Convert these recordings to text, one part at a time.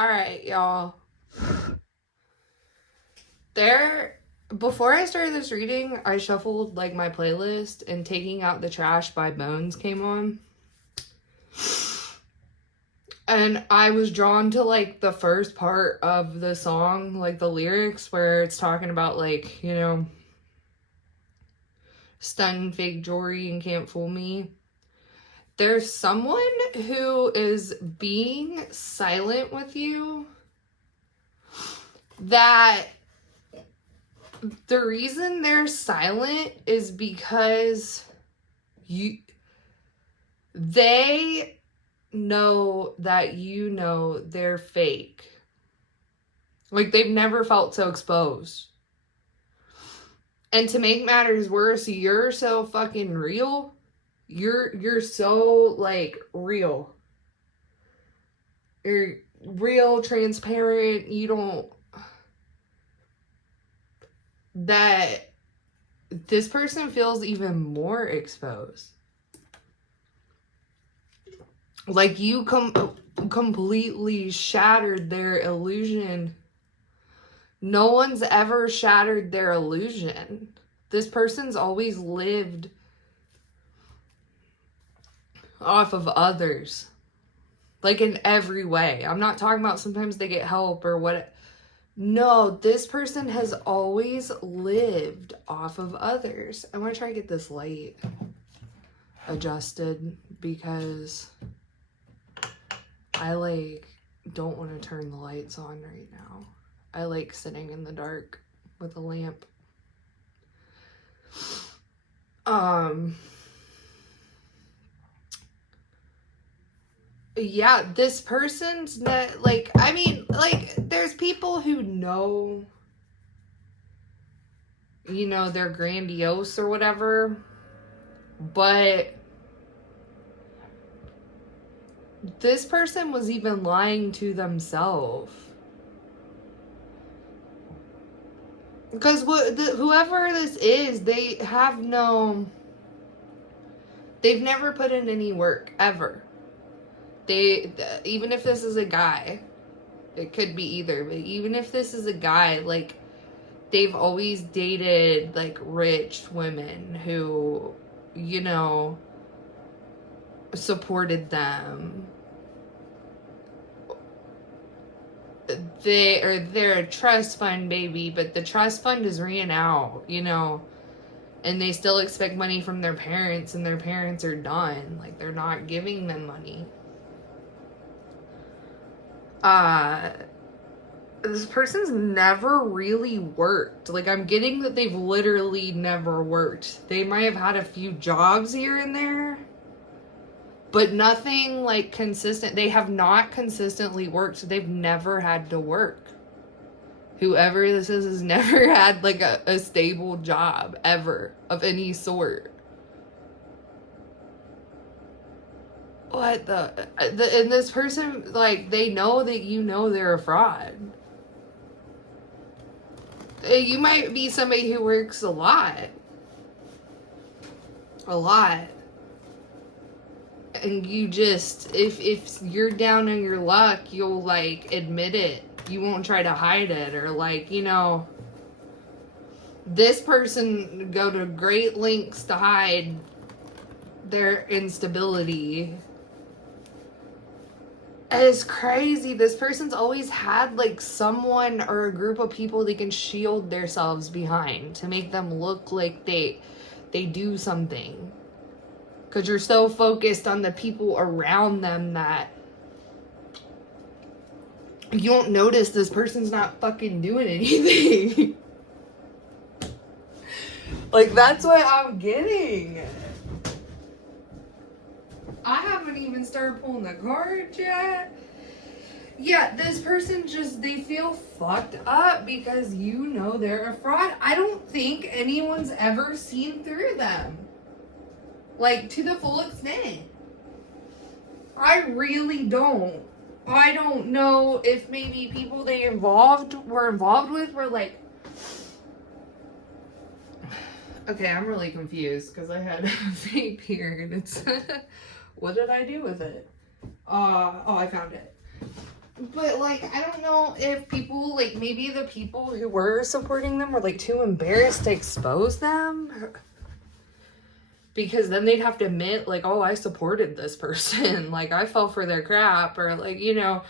Alright, y'all. Before I started this reading, I shuffled like my playlist and Taking Out the Trash by Bones came on. And I was drawn to like the first part of the song, like the lyrics where it's talking about like, stun fake jewelry and can't fool me. There's someone who is being silent with you that the reason they're silent is because they know that they're fake. Like they've never felt so exposed. And to make matters worse, you're so fucking real. You're so like real. You're real, transparent. You don't that this person feels even more exposed. Like you completely shattered their illusion. No one's ever shattered their illusion. This person's always lived off of others. Like in every way. I'm not talking about sometimes they get help or what. No, this person has always lived off of others. I want to try to get this light adjusted because I like don't want to turn the lights on right now. I like sitting in the dark with a lamp. Yeah, this person's not, like, I mean, like, there's people who know, they're grandiose or whatever, but this person was even lying to themselves. Because whoever this is, they've never put in any work, ever. Even if this is a guy, it could be either, but even if this is a guy, like, they've always dated, like, rich women who, supported them. They're a trust fund baby, but the trust fund is ran out, and they still expect money from their parents, and their parents are done. Like, they're not giving them money. This person's never really worked. Like, I'm getting that they've literally never worked. They might have had a few jobs here and there, but nothing like consistent. They have not consistently worked. So they've never had to work. Whoever this is has never had like a stable job ever of any sort. What and this person, like, they know that they're a fraud. You might be somebody who works a lot. And you just, if you're down on your luck, you'll, like, admit it. You won't try to hide it. Or, like, this person go to great lengths to hide their instability. It's crazy. This person's always had, like, someone or a group of people they can shield themselves behind to make them look like they do something. Because you're so focused on the people around them that you don't notice this person's not fucking doing anything. Like, that's what I'm getting. I haven't even started pulling the cards yet. Yeah, this person they feel fucked up because they're a fraud. I don't think anyone's ever seen through them. Like, to the full extent. I really don't. I don't know if maybe people they were involved with were like... Okay, I'm really confused because I had a vape here and it's... What did I do with it? Oh, I found it. But, like, I don't know if people, like, maybe the people who were supporting them were, like, too embarrassed to expose them. Because then they'd have to admit, like, oh, I supported this person. Like, I fell for their crap. Or, like, you know,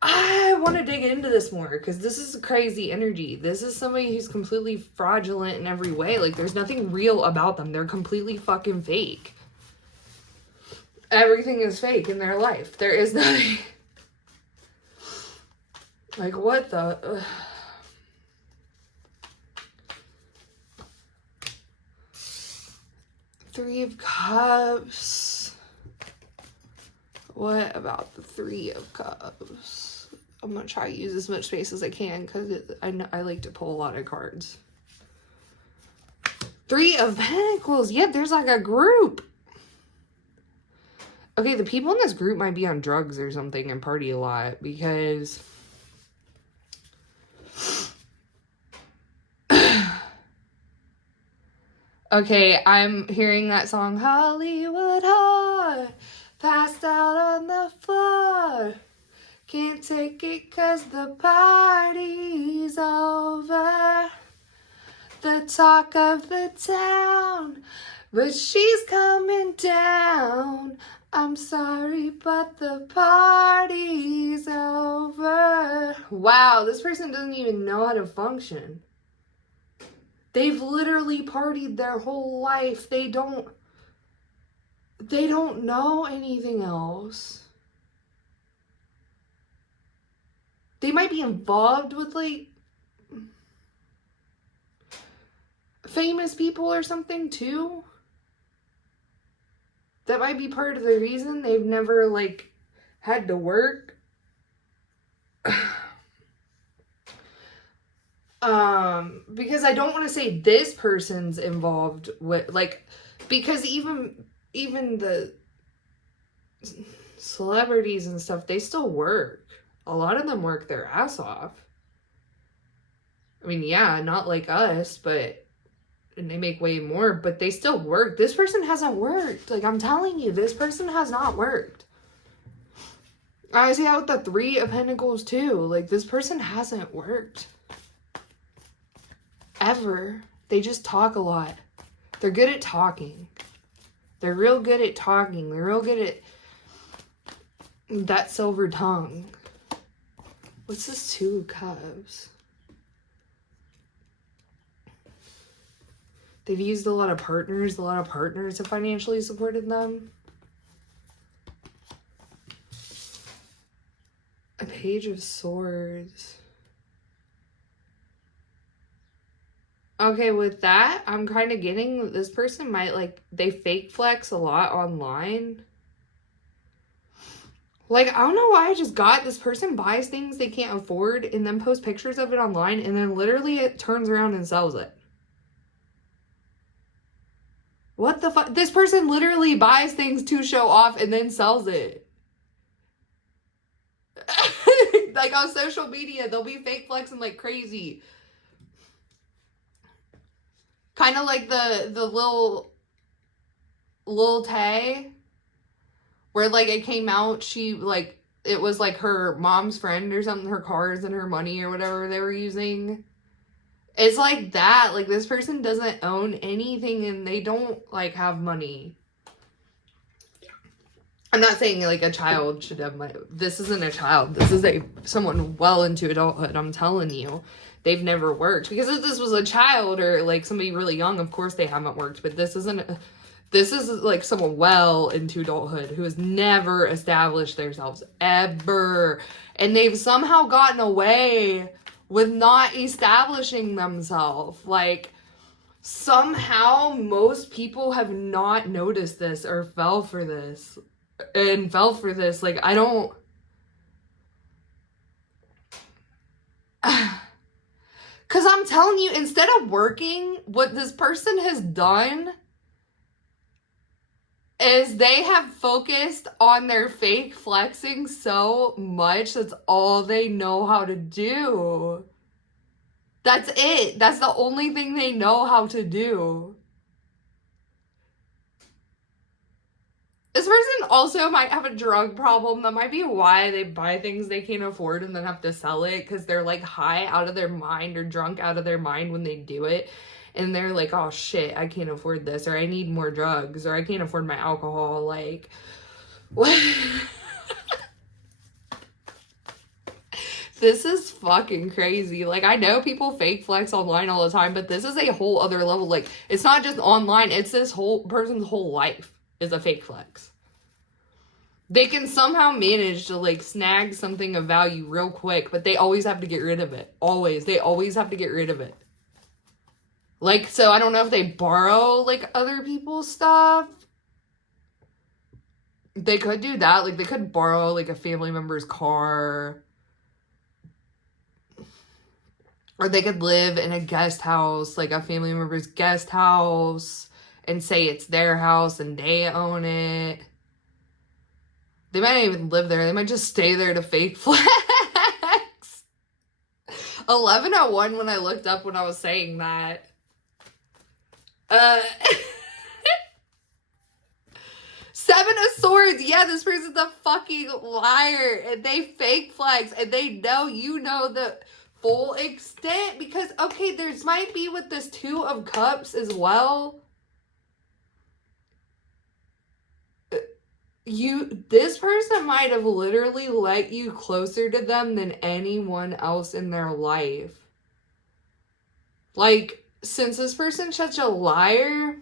I want to dig into this more. Because this is crazy energy. This is somebody who's completely fraudulent in every way. Like, there's nothing real about them. They're completely fucking fake. Everything is fake in their life. There is nothing. Like, what the... Ugh. Three of Cups. What about the Three of Cups? I'm going to try to use as much space as I can because I like to pull a lot of cards. Three of Pentacles. Yep, there's like a group. Okay, the people in this group might be on drugs or something and party a lot because... Okay, I'm hearing that song, Hollywood Heart, passed out on the floor. Can't take it 'cause the party's over. The talk of the town, but she's coming down. I'm sorry, but the party's over. Wow, this person doesn't even know how to function. They've literally partied their whole life. They don't know anything else. They might be involved with, like, famous people or something, too. That might be part of the reason they've never, like, had to work. Because I don't want to say this person's involved with, like, because even the celebrities and stuff, they still work. A lot of them work their ass off. I mean, yeah, not like us, but, and they make way more, but they still work. This person hasn't worked. Like, I'm telling you, this person has not worked. I see that with the Three of Pentacles, too. Like, this person hasn't worked. Ever. They just talk a lot. They're good at talking. They're real good at talking. They're real good at that silver tongue. What's this Two of Cups? They've used a lot of partners. A lot of partners have financially supported them. A Page of Swords. Okay, with that, I'm kind of getting this person might, like, they fake flex a lot online. Like, I don't know why I just got this person buys things they can't afford and then posts pictures of it online and then literally it turns around and sells it. What the fuck? This person literally buys things to show off and then sells it. Like, on social media, they'll be fake flexing like crazy. Kind of like the Lil Tay, where, like, it came out, she, like, it was, like, her mom's friend or something, her cars and her money or whatever they were using. It's like that. Like, this person doesn't own anything and they don't, like, have money. I'm not saying, like, a child should have money. This isn't a child. This is someone well into adulthood, I'm telling you. They've never worked. Because if this was a child or, like, somebody really young, of course they haven't worked. But this isn't... This is, like, someone well into adulthood who has never established themselves. Ever. And they've somehow gotten away with not establishing themselves. Like, somehow most people have not noticed this or fell for this. Like, I don't... Because I'm telling you, instead of working, what this person has done is they have focused on their fake flexing so much. That's all they know how to do. That's it. That's the only thing they know how to do. This person also might have a drug problem. That might be why they buy things they can't afford and then have to sell it, because they're like high out of their mind or drunk out of their mind when they do it. And they're like, oh shit, I can't afford this, or I need more drugs, or I can't afford my alcohol. Like, what? This is fucking crazy. Like, I know people fake flex online all the time, but this is a whole other level. Like, it's not just online, it's this whole person's whole life is a fake flex. They can somehow manage to like snag something of value real quick, but they always have to get rid of it. Always. They always have to get rid of it. Like, so I don't know if they borrow like other people's stuff. They could do that. Like, they could borrow like a family member's car. Or they could live in a guest house, like a family member's guest house, and say it's their house and they own it. They might not even live there. They might just stay there to fake flex. 11:01 when I looked up when I was saying that. Seven of Swords. Yeah, this person's a fucking liar. And they fake flex. And they know you know the full extent. Because, okay, there's might be with this Two of Cups as well. This person might have literally let you closer to them than anyone else in their life. Like, since this person's such a liar,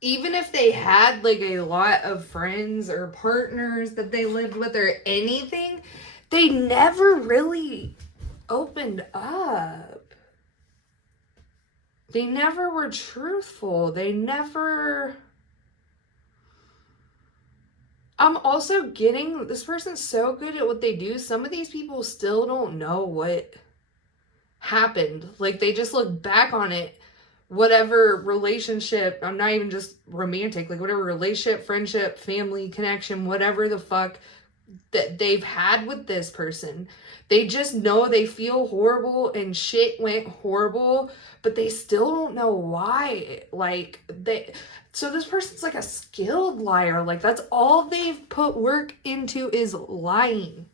even if they had like a lot of friends or partners that they lived with or anything, they never really opened up. They never were truthful. They never... I'm also getting, this person's so good at what they do. Some of these people still don't know what happened. Like, they just look back on it, whatever relationship, I'm not even just romantic, like whatever relationship, friendship, family, connection, whatever the fuck that they've had with this person. They just know they feel horrible and shit went horrible, but they still don't know why. Like, so this person's like a skilled liar. Like, that's all they've put work into is lying.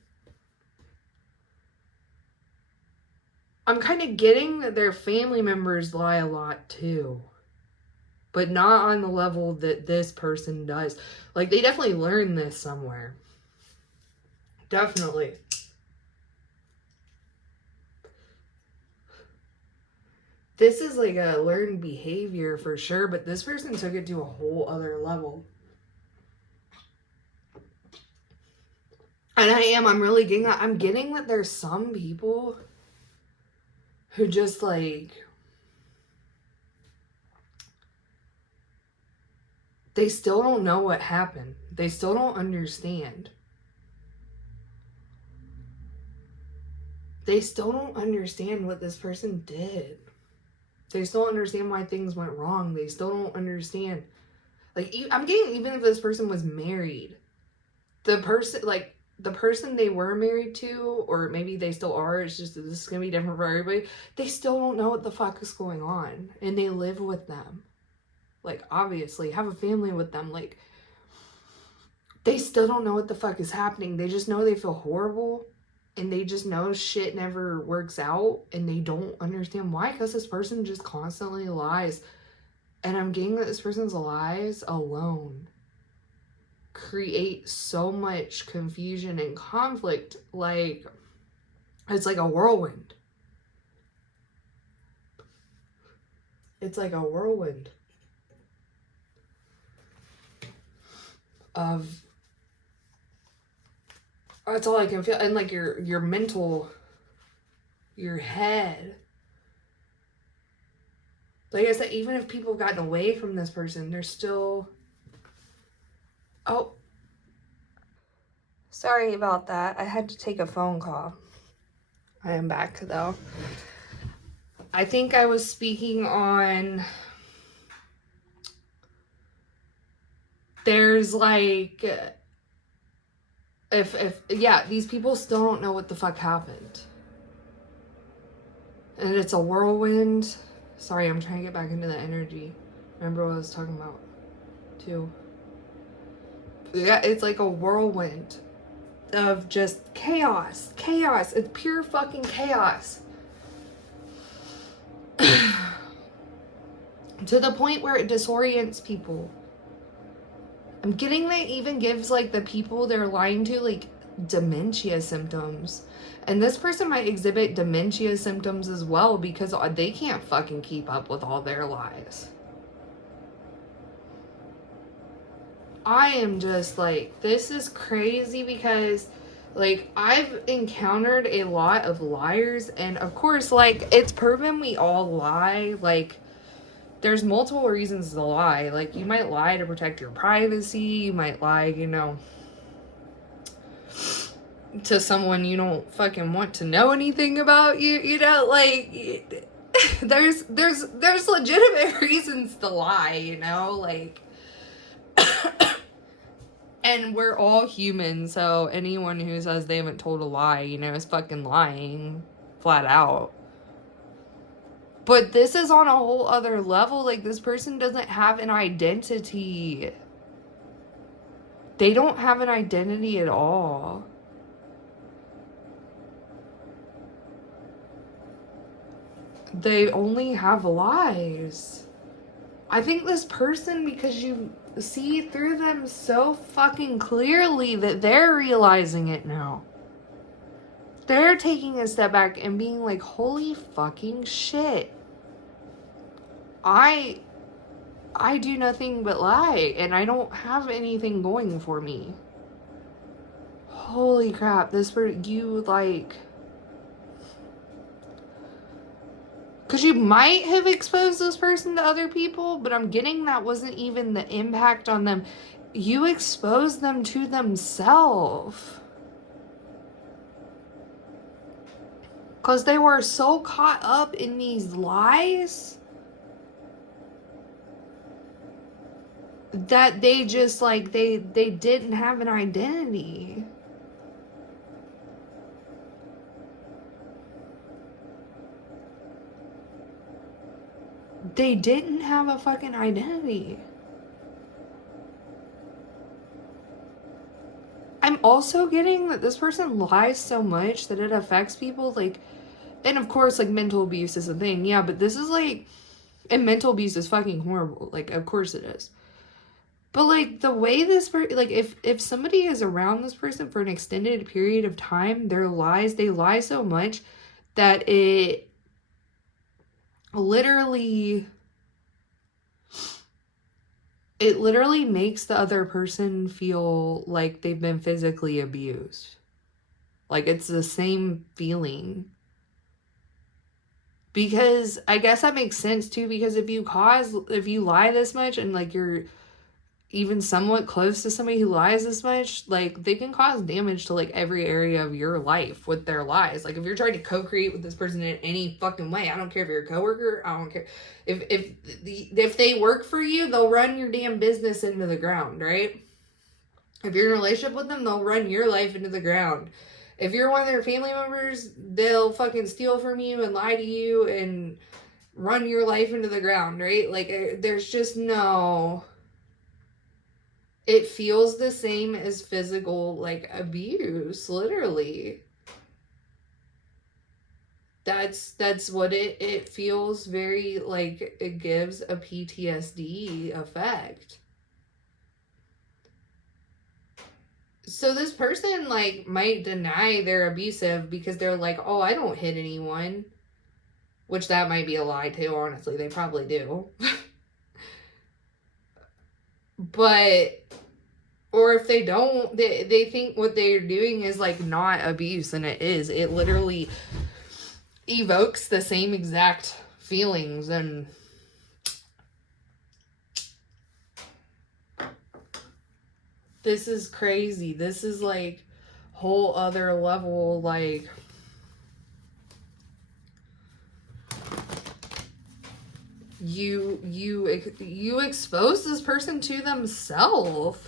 I'm kind of getting that their family members lie a lot too, but not on the level that this person does. Like, they definitely learned this somewhere. Definitely. This is like a learned behavior for sure, but this person took it to a whole other level. And I'm really getting that. I'm getting that there's some people who just like, they still don't know what happened. They still don't understand. They still don't understand what this person did. They still don't understand why things went wrong. They still don't understand. Like, I'm getting, even if this person was married, the person they were married to, or maybe they still are, it's just, this is going to be different for everybody. They still don't know what the fuck is going on. And they live with them. Like, obviously, have a family with them. Like, they still don't know what the fuck is happening. They just know they feel horrible. And they just know shit never works out. And they don't understand why. Because this person just constantly lies. And I'm getting that this person's lies alone create so much confusion and conflict. Like, it's like a whirlwind. It's like a whirlwind of, that's all I can feel. And like your mental, your head. Like I said, even if people have gotten away from this person, they're still... Oh. Sorry about that. I had to take a phone call. I am back though. I think I was speaking on... There's like... Yeah, these people still don't know what the fuck happened. And it's a whirlwind. Sorry, I'm trying to get back into the energy. Remember what I was talking about, too. Yeah, it's like a whirlwind of just chaos. It's pure fucking chaos. To the point where it disorients people. I'm getting that it even gives like the people they're lying to like dementia symptoms. And this person might exhibit dementia symptoms as well because they can't fucking keep up with all their lies. I am just like, this is crazy because like I've encountered a lot of liars, and of course like it's proven we all lie. Like there's multiple reasons to lie. Like you might lie to protect your privacy, you might lie, you know, to someone you don't fucking want to know anything about you, you know, like there's legitimate reasons to lie, you know, like and we're all human, so anyone who says they haven't told a lie, you know, is fucking lying flat out. But this is on a whole other level. Like, this person doesn't have an identity. They don't have an identity at all. They only have lies. I think this person, because you see through them so fucking clearly that they're realizing it now. They're taking a step back and being like, holy fucking shit. I do nothing but lie, and I don't have anything going for me. Holy crap, you like... Because you might have exposed this person to other people, but I'm getting that wasn't even the impact on them. You exposed them to themselves. Because they were so caught up in these lies that they just, like, they didn't have an identity. They didn't have a fucking identity. I'm also getting that this person lies so much that it affects people, like, and of course, like, mental abuse is a thing, yeah, but this is, like, and mental abuse is fucking horrible, like, of course it is. But, like, the way this person, like, if somebody is around this person for an extended period of time, they lie so much that it literally makes the other person feel like they've been physically abused. Like, it's the same feeling. Because I guess that makes sense too, because if you lie this much and like you're even somewhat close to somebody who lies this much, like, they can cause damage to like every area of your life with their lies. Like, if you're trying to co-create with this person in any fucking way, I don't care if you're a coworker, I don't care if they work for you, they'll run your damn business into the ground, right? If you're in a relationship with them, they'll run your life into the ground. If you're one of their family members, they'll fucking steal from you and lie to you and run your life into the ground, right? Like, there's just no... It feels the same as physical, like, abuse, literally. That's what it feels very, like, it gives a PTSD effect. So this person, like, might deny they're abusive because they're like, oh, I don't hit anyone. Which that might be a lie, too, honestly. They probably do. But... Or if they don't, they think what they're doing is, like, not abuse, and it is. It literally evokes the same exact feelings, and... This is crazy. This is, like, whole other level, like... You expose this person to themselves.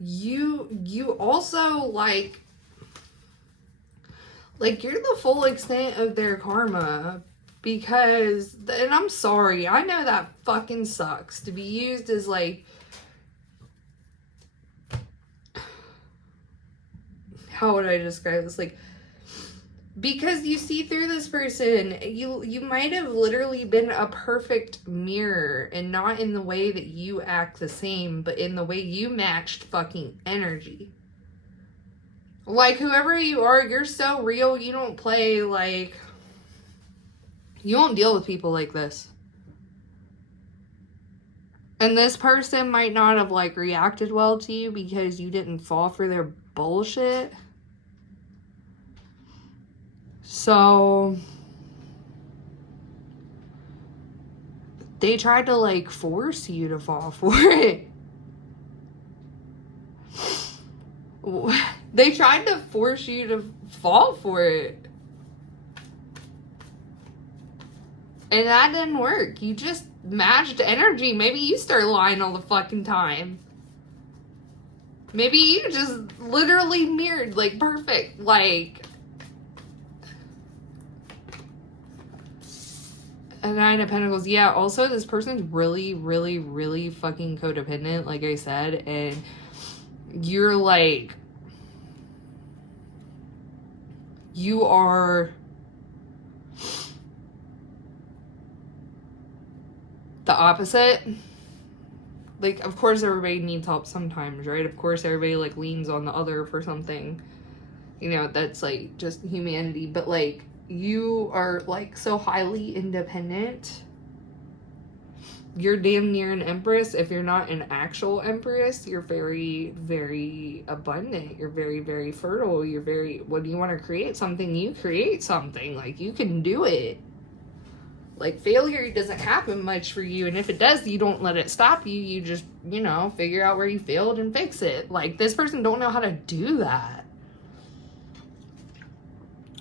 You also, like, you're the full extent of their karma, because, and I'm sorry, I know that fucking sucks to be used as, like, how would I describe this? Like, because you see through this person, you might have literally been a perfect mirror, and not in the way that you act the same, but in the way you matched fucking energy. Like, whoever you are, you're so real, you don't play, like, you don't deal with people like this. And this person might not have, like, reacted well to you because you didn't fall for their bullshit. So they tried to, like, force you to fall for it. They tried to force you to fall for it. And that didn't work. You just matched energy. Maybe you start lying all the fucking time. Maybe you just literally mirrored, like, perfect. Like, a Nine of Pentacles. Yeah, also this person's really, really, really fucking codependent, like I said. And you're like, you are the opposite. Like, of course everybody needs help sometimes, right? Of course everybody, like, leans on the other for something. You know, that's, like, just humanity. But, like, you are, like, so highly independent. You're damn near an empress. If you're not an actual empress, you're very, very abundant. You're very, very fertile. You're very, when you want to create something, you create something. Like, you can do it. Like, failure doesn't happen much for you. And if it does, you don't let it stop you. You just, you know, figure out where you failed and fix it. Like, this person don't know how to do that.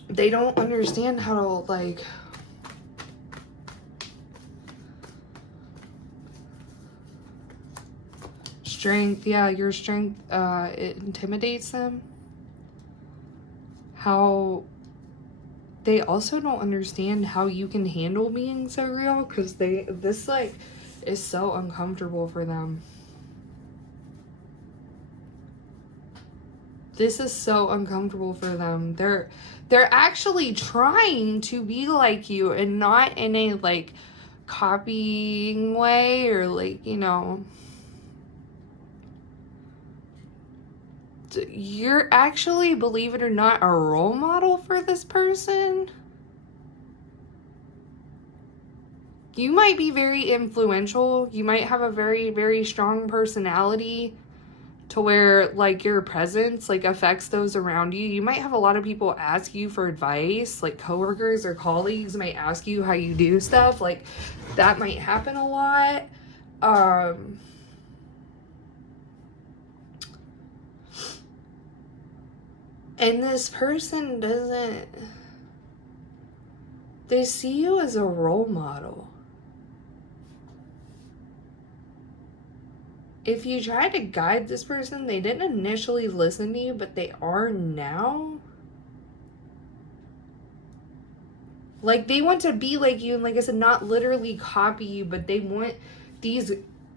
They don't understand how to, like, strength. Yeah, your strength, it intimidates them. How they also don't understand how you can handle being so real, because this, like, is so uncomfortable for them. This is so uncomfortable for them. They're actually trying to be like you, and not in a, like, copying way, or, like, you know, you're actually, believe it or not, a role model for this person. You might be very influential. You might have a very, very strong personality to where, like, your presence, like, affects those around you. You might have a lot of people ask you for advice, like coworkers or colleagues might ask you how you do stuff. Like, that might happen a lot. And this person doesn't, they see you as a role model. If you try to guide this person, they didn't initially listen to you, but they are now. Like, they want to be like you, and like I said, not literally copy you, but they want these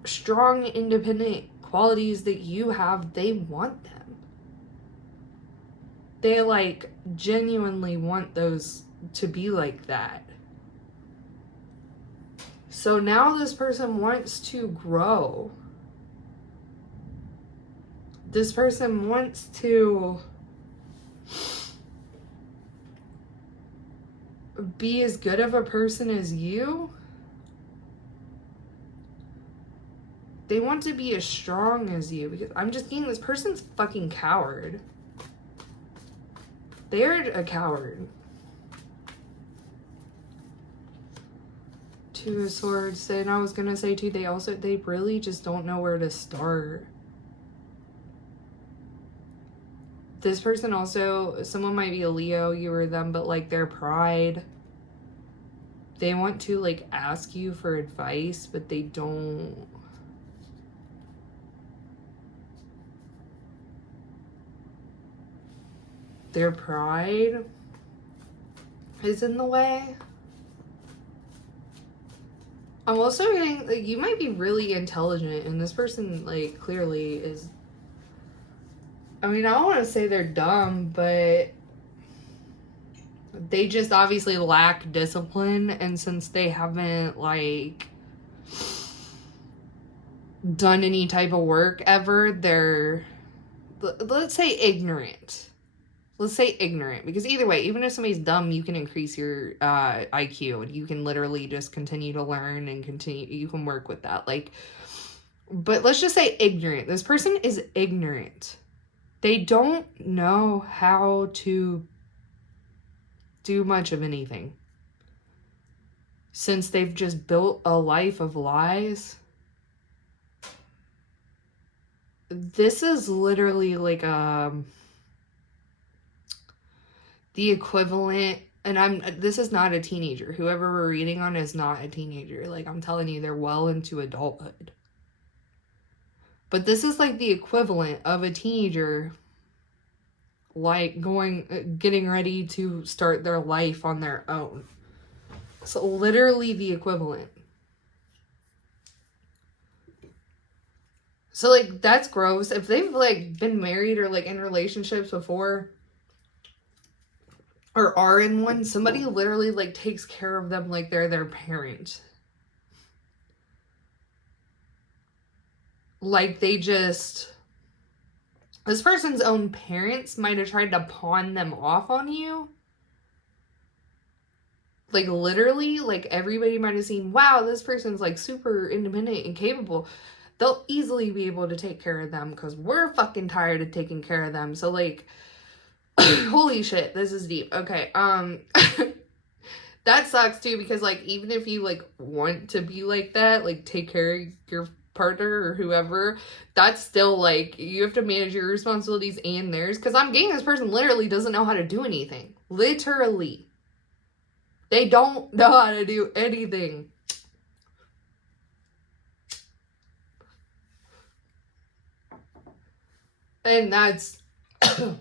strong, independent qualities that you have. They want them. They, like, genuinely want those to be like that. So now this person wants to grow. This person wants to be as good of a person as you. They want to be as strong as you, because I'm just getting this person's fucking coward. They're a coward. Two of Swords. And I was gonna say too, they really just don't know where to start. This person also, someone might be a Leo, you or them, but, like, their pride. They want to, like, ask you for advice, but they don't. Their pride is in the way. I'm also getting, like, you might be really intelligent, and this person, like, clearly is I mean, I don't want to say they're dumb, but they just obviously lack discipline, and since they haven't, like, done any type of work ever, they're, let's say, ignorant. Let's say ignorant, because either way, even if somebody's dumb, you can increase your IQ, and you can literally just continue to learn and continue, you can work with that. Like, but let's just say ignorant. This person is ignorant. They don't know how to do much of anything. Since they've just built a life of lies. This is literally like the equivalent, and this is not a teenager. Whoever we're reading on is not a teenager. Like, I'm telling you, they're well into adulthood. But this is like the equivalent of a teenager, like getting ready to start their life on their own. So literally the equivalent. So, like, that's gross. If they've, like, been married or, like, in relationships before, or are in one, somebody literally, like, takes care of them like they're their parent. Like, they just... This person's own parents might have tried to pawn them off on you. Like, literally, like, everybody might have seen, wow, this person's, like, super independent and capable. They'll easily be able to take care of them because we're fucking tired of taking care of them. So, like, holy shit, this is deep. Okay, that sucks too, because, like, even if you, like, want to be like that, like, take care of your partner or whoever, that's still, like, you have to manage your responsibilities and theirs, because I'm getting this person literally doesn't know how to do anything. Literally. They don't know how to do anything. And that's... It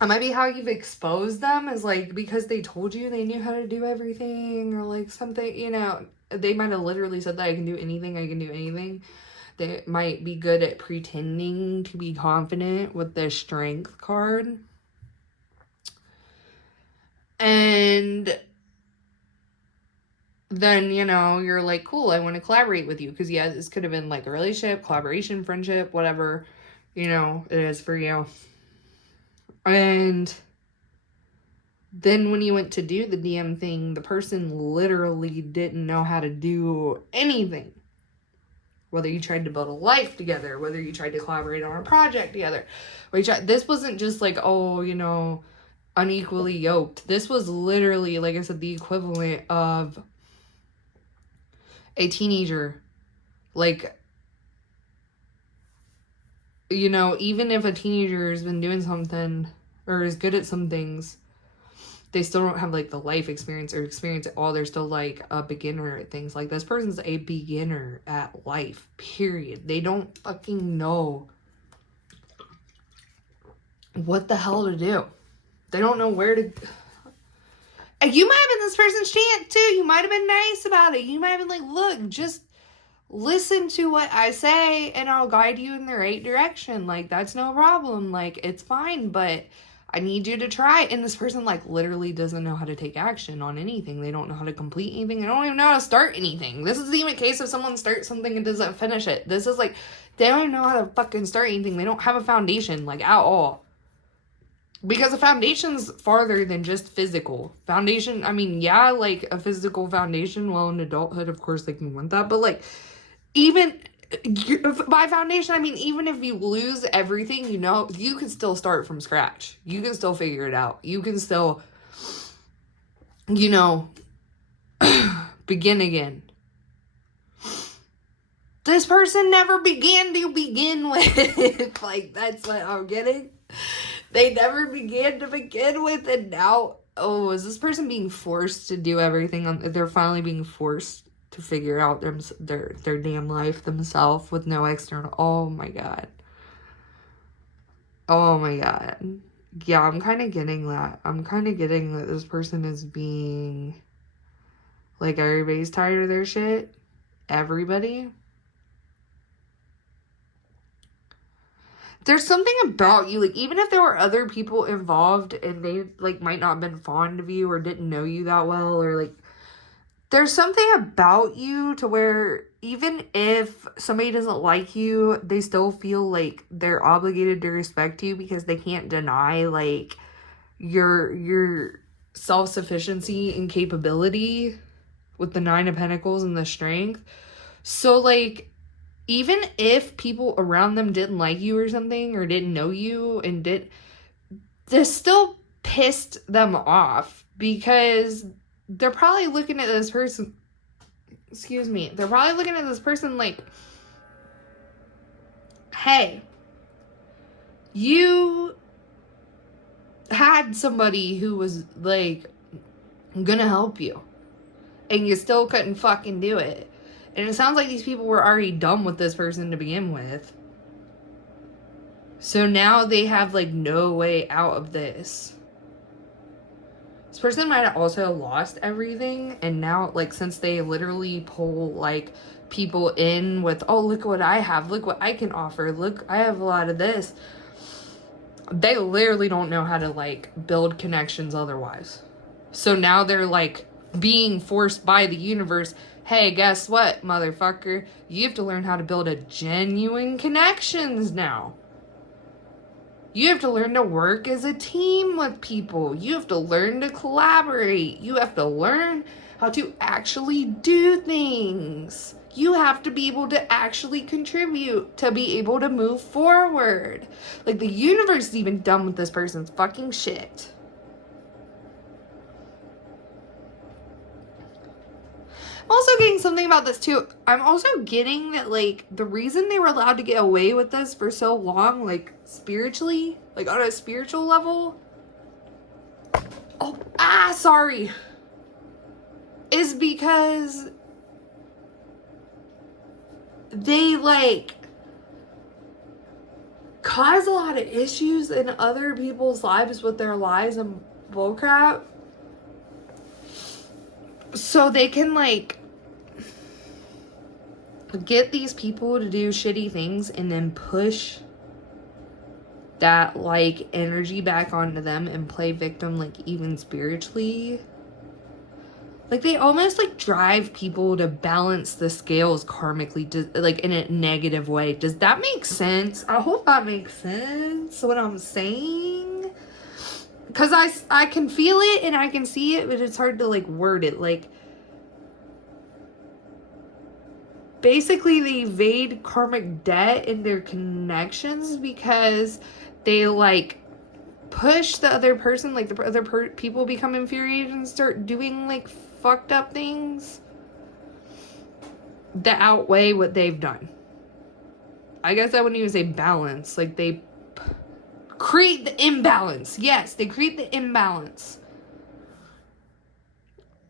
might be how you've exposed them, is like because they told you they knew how to do everything, or like something, you know, they might have literally said that I can do anything. They might be good at pretending to be confident with their strength card. And then, you know, you're like, cool, I want to collaborate with you. Because, yeah, this could have been like a relationship, collaboration, friendship, whatever, you know, it is for you. And then when you went to do the DM thing, the person literally didn't know how to do anything. Whether you tried to build a life together, whether you tried to collaborate on a project together. This wasn't just like, oh, you know, unequally yoked. This was literally, like I said, the equivalent of a teenager. Like, you know, even if a teenager has been doing something or is good at some things, they still don't have, like, the life experience or experience at all. They're still, like, a beginner at things. Like, this person's a beginner at life, period. They don't fucking know what the hell to do. They don't know where to... And you might have been this person's chance, too. You might have been nice about it. You might have been like, look, just listen to what I say, and I'll guide you in the right direction. Like, that's no problem. Like, it's fine, but I need you to try. And this person, like, literally doesn't know how to take action on anything. They don't know how to complete anything. They don't even know how to start anything. This is even a case of someone starts something and doesn't finish it. This is, like, they don't even know how to fucking start anything. They don't have a foundation, like, at all. Because a foundation's farther than just physical. Foundation, I mean, yeah, like, a physical foundation, well, in adulthood, of course, they can want that. But, like, even... by foundation, I mean, even if you lose everything, you know, you can still start from scratch. You can still figure it out. You can still, you know, begin again. This person never began to begin with. Like, that's what I'm getting. They never began to begin with, and now, oh, is this person being forced to do everything? They're finally being forced to figure out their damn life themselves with no external. Oh my god. Oh my god. Yeah, I'm kind of getting that. I'm kind of getting that this person is being, like, everybody's tired of their shit. Everybody. there's something about you, like, even if there were other people involved and they, like, might not have been fond of you or didn't know you that well, or, like, there's something about you to where even if somebody doesn't like you, they still feel like they're obligated to respect you because they can't deny, like, your self-sufficiency and capability with the Nine of Pentacles and the Strength. So, like, even if people around them didn't like you or something, or didn't know you, and this still pissed them off, because they're probably looking at this person, they're probably looking at this person like, hey, you had somebody who was, like, gonna help you, and you still couldn't fucking do it. And it sounds like these people were already done with this person to begin with. So now they have, like, no way out of this. This person might have also lost everything. And now, like, since they literally pull, like, people in with, oh, look what I have. Look what I can offer. Look, I have a lot of this. They literally don't know how to, like, build connections otherwise. So now they're, like, being forced by the universe, hey, guess what, motherfucker? You have to learn how to build a genuine connections now. You have to learn to work as a team with people. You have to learn to collaborate. You have to learn how to actually do things. You have to be able to actually contribute to be able to move forward. Like, the universe is even done with this person's fucking shit. I'm also getting something about this too. I'm also getting that, like, the reason they were allowed to get away with this for so long, like, spiritually, like, on a spiritual level, sorry, is because they, like, cause a lot of issues in other people's lives with their lies and bullcrap. So they can, like, get these people to do shitty things and then push that, like, energy back onto them and play victim, like, even spiritually. Like, they almost, like, drive people to balance the scales karmically, like, in a negative way. Does that make sense? I hope that makes sense, what I'm saying. Because I can feel it and I can see it, but it's hard to, like, word it. Like, basically, they evade karmic debt in their connections because they, like, push the other person, like, the other people become infuriated and start doing, like, fucked up things that outweigh what they've done. I guess I wouldn't even say balance. Like, they create the imbalance. Yes, they create the imbalance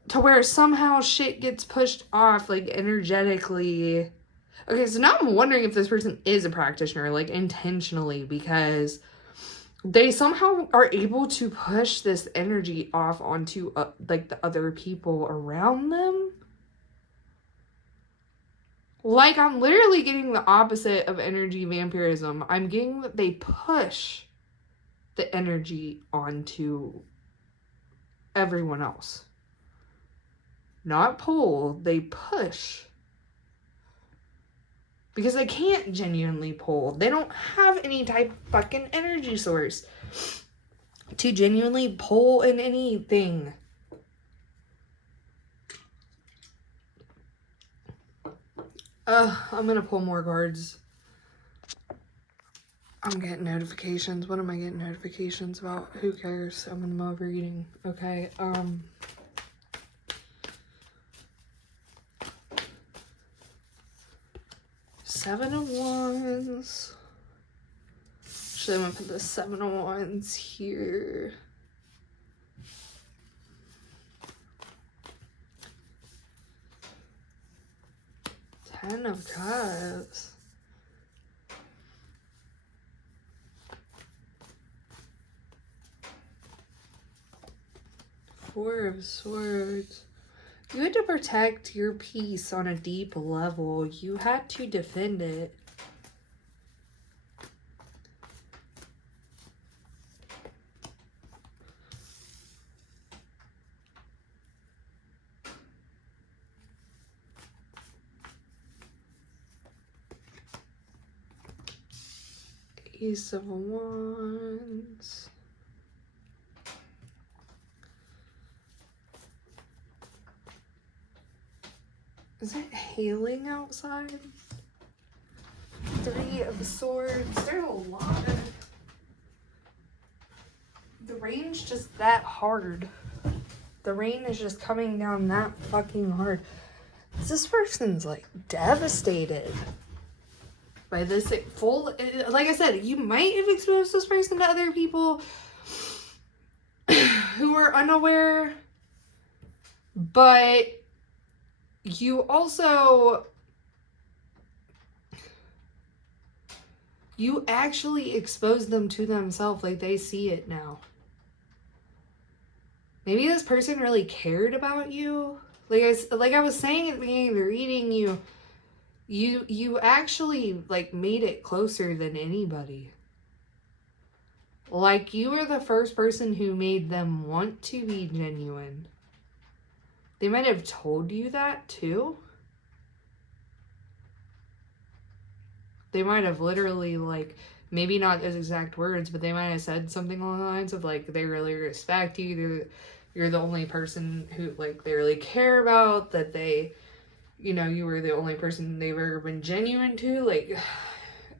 to where somehow shit gets pushed off, like, energetically. Okay, so now I'm wondering if this person is a practitioner, like, intentionally, because they somehow are able to push this energy off onto, like, the other people around them. Like, I'm literally getting the opposite of energy vampirism. I'm getting that they push the energy onto everyone else. Not pull, they push. Because they can't genuinely pull. They don't have any type of fucking energy source to genuinely pull in anything. I'm gonna pull more cards. I'm getting notifications. What am I getting notifications about? Who cares? I'm in mode reading. Okay, Seven of Wands. Actually, I'm gonna put the Seven of Wands here. Ten of Cups. Four of Swords. You had to protect your peace on a deep level. You had to defend it. Ace of Wands. Is it hailing outside? Three of Swords. There's a lot of... The rain's just that hard. The rain is just coming down that fucking hard. This person's like devastated by this full... Like I said, you might have exposed this person to other people who are unaware, but you also... You actually expose them to themselves, like they see it now. Maybe this person really cared about you. Like I was saying at the beginning of the reading, you actually like made it closer than anybody. Like you were the first person who made them want to be genuine. They might have told you that too. They might have literally, like, maybe not those exact words, but they might have said something along the lines of, like, they really respect you. You're the only person who, like, they really care about, that they, you know, you were the only person they've ever been genuine to. Like,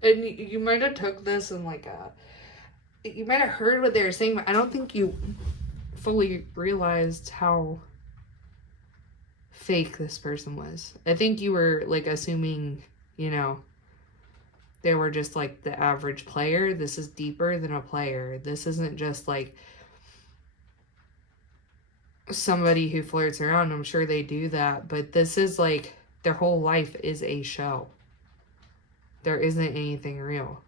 and you might have took this and, like, you might have heard what they were saying, but I don't think you fully realized how fake this person was. I think you were, like, assuming, you know, they were just like the average player. This is deeper than a player. This isn't just like somebody who flirts around. I'm sure they do that, but this is like their whole life is a show. There isn't anything real.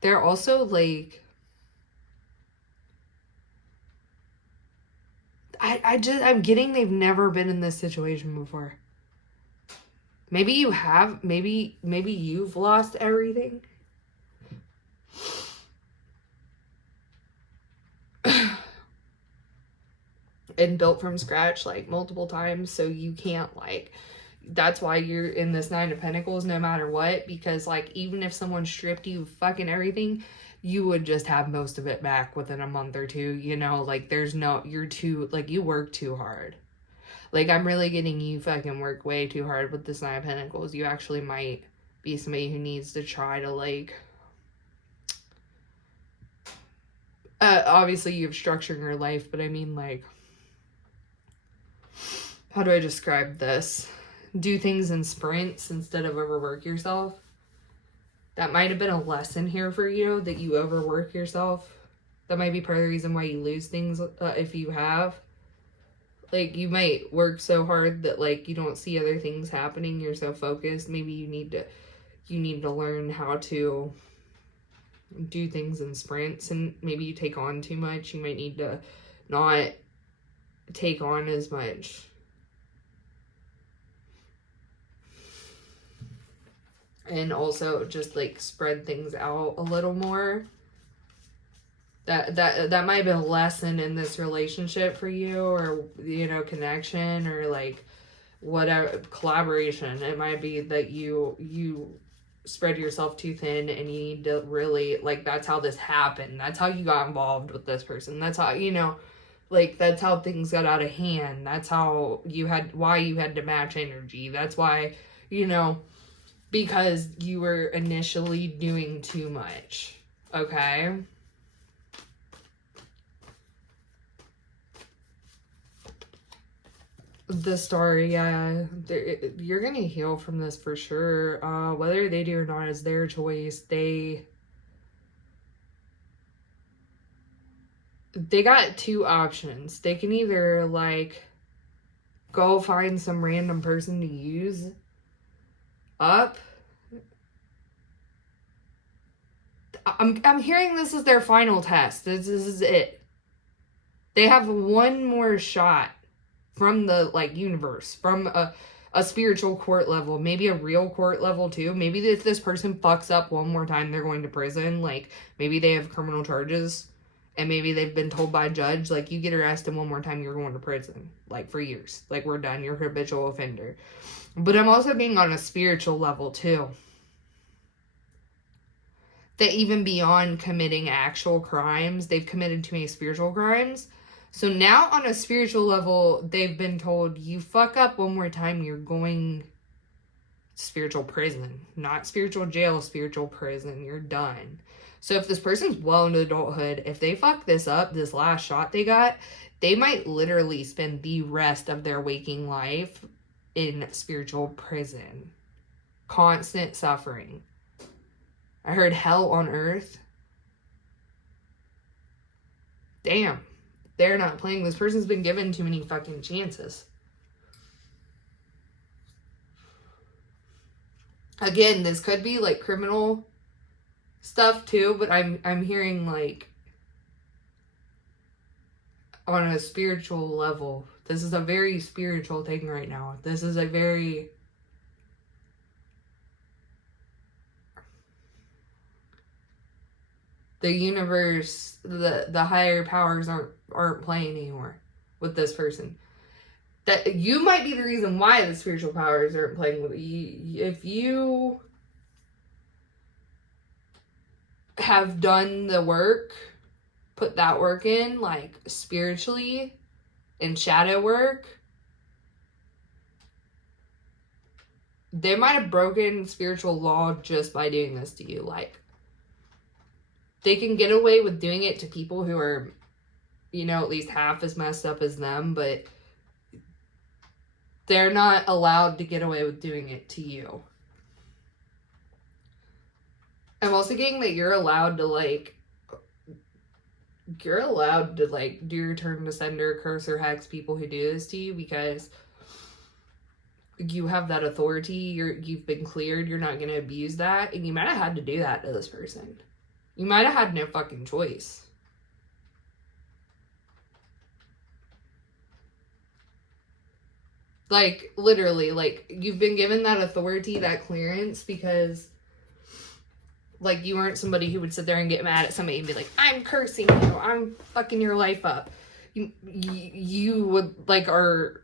They're also like, I'm getting they've never been in this situation before. Maybe you have, maybe you've lost everything. And built from scratch like multiple times, so you can't like, that's why you're in this Nine of Pentacles no matter what, because like even if someone stripped you fucking everything, you would just have most of it back within a month or two, you know, like there's no, you're too, like you work too hard. Like I'm really getting you fucking work way too hard with this Nine of Pentacles. You actually might be somebody who needs to try to like, obviously you have structure in your life, but I mean like, how do I describe this? Do things in sprints instead of overwork yourself. That might have been a lesson here for you, that you overwork yourself. That might be part of the reason why you lose things if you have. Like, you might work so hard that, like, you don't see other things happening. You're so focused. Maybe you need to learn how to do things in sprints, and maybe you take on too much. You might need to not take on as much. And also just like spread things out a little more. That might be a lesson in this relationship for you, or you know, connection, or like whatever, collaboration. It might be that you spread yourself too thin, and you need to really, like, that's how this happened. That's how you got involved with this person. That's how, you know, like that's how things got out of hand. That's how why you had to match energy. That's why, you know, because you were initially doing too much, okay? The story, yeah, you're gonna heal from this for sure. Whether they do or not is their choice. They got two options. They can either, like, go find some random person to use up. I'm hearing this is their final test. This is it. They have one more shot from the, like, universe, from a spiritual court level, maybe a real court level too. Maybe if this person fucks up one more time, they're going to prison. Like, maybe they have criminal charges And maybe they've been told by a judge, like, you get arrested one more time, you're going to prison. Like, for years. Like, we're done. You're a habitual offender. But I'm also being on a spiritual level, too. That even beyond committing actual crimes, they've committed too many spiritual crimes. So now on a spiritual level, they've been told, you fuck up one more time, you're going spiritual prison. Not spiritual jail, spiritual prison. You're done. So if this person's well into adulthood, if they fuck this up, this last shot they got, they might literally spend the rest of their waking life in spiritual prison. Constant suffering. I heard hell on earth. Damn. They're not playing. This person's been given too many fucking chances. Again, this could be like criminal stuff too, but I'm hearing like on a spiritual level. This is a very spiritual thing right now. This is a very the universe, the higher powers aren't playing anymore with this person. That you might be the reason why the spiritual powers aren't playing with you. If you have done the work, put that work in, like spiritually, and shadow work, they might have broken spiritual law just by doing this to you. Like, they can get away with doing it to people who are, you know, at least half as messed up as them, but they're not allowed to get away with doing it to you. I'm also getting that you're allowed to, like, do your turn to sender, curse, or hex people who do this to you, because you have that authority, you've been cleared, you're not going to abuse that, and you might have had to do that to this person. You might have had no fucking choice. Like, literally, like, you've been given that authority, that clearance, because, like, you weren't somebody who would sit there and get mad at somebody and be like, I'm cursing you, I'm fucking your life up. You would, like, are,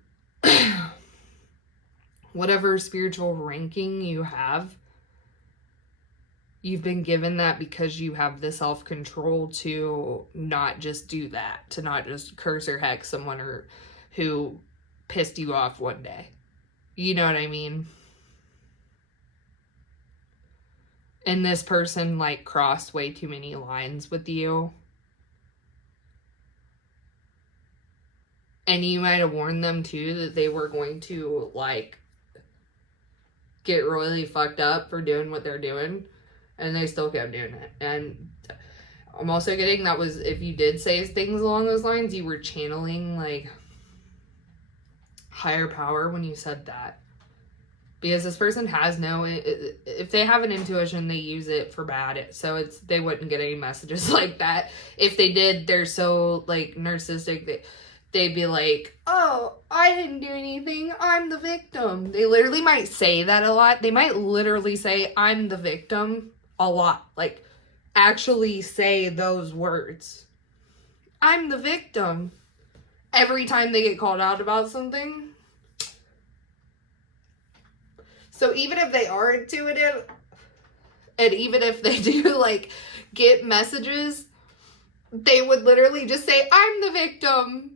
whatever spiritual ranking you have, you've been given that because you have the self-control to not just do that, to not just curse or hex someone or who pissed you off one day. You know what I mean? And this person, like, crossed way too many lines with you. And you might have warned them, too, that they were going to, like, get really fucked up for doing what they're doing. And they still kept doing it. And I'm also getting that was, if you did say things along those lines, you were channeling, like, higher power when you said that. Because this person has if they have an intuition, they use it for bad. So they wouldn't get any messages like that. If they did, they're so, like, narcissistic, they'd be like, oh, I didn't do anything, I'm the victim. They literally might say that a lot. They might literally say, I'm the victim, a lot. Like, actually say those words. I'm the victim. Every time they get called out about something. So even if they are intuitive, and even if they do, like, get messages, they would literally just say, I'm the victim.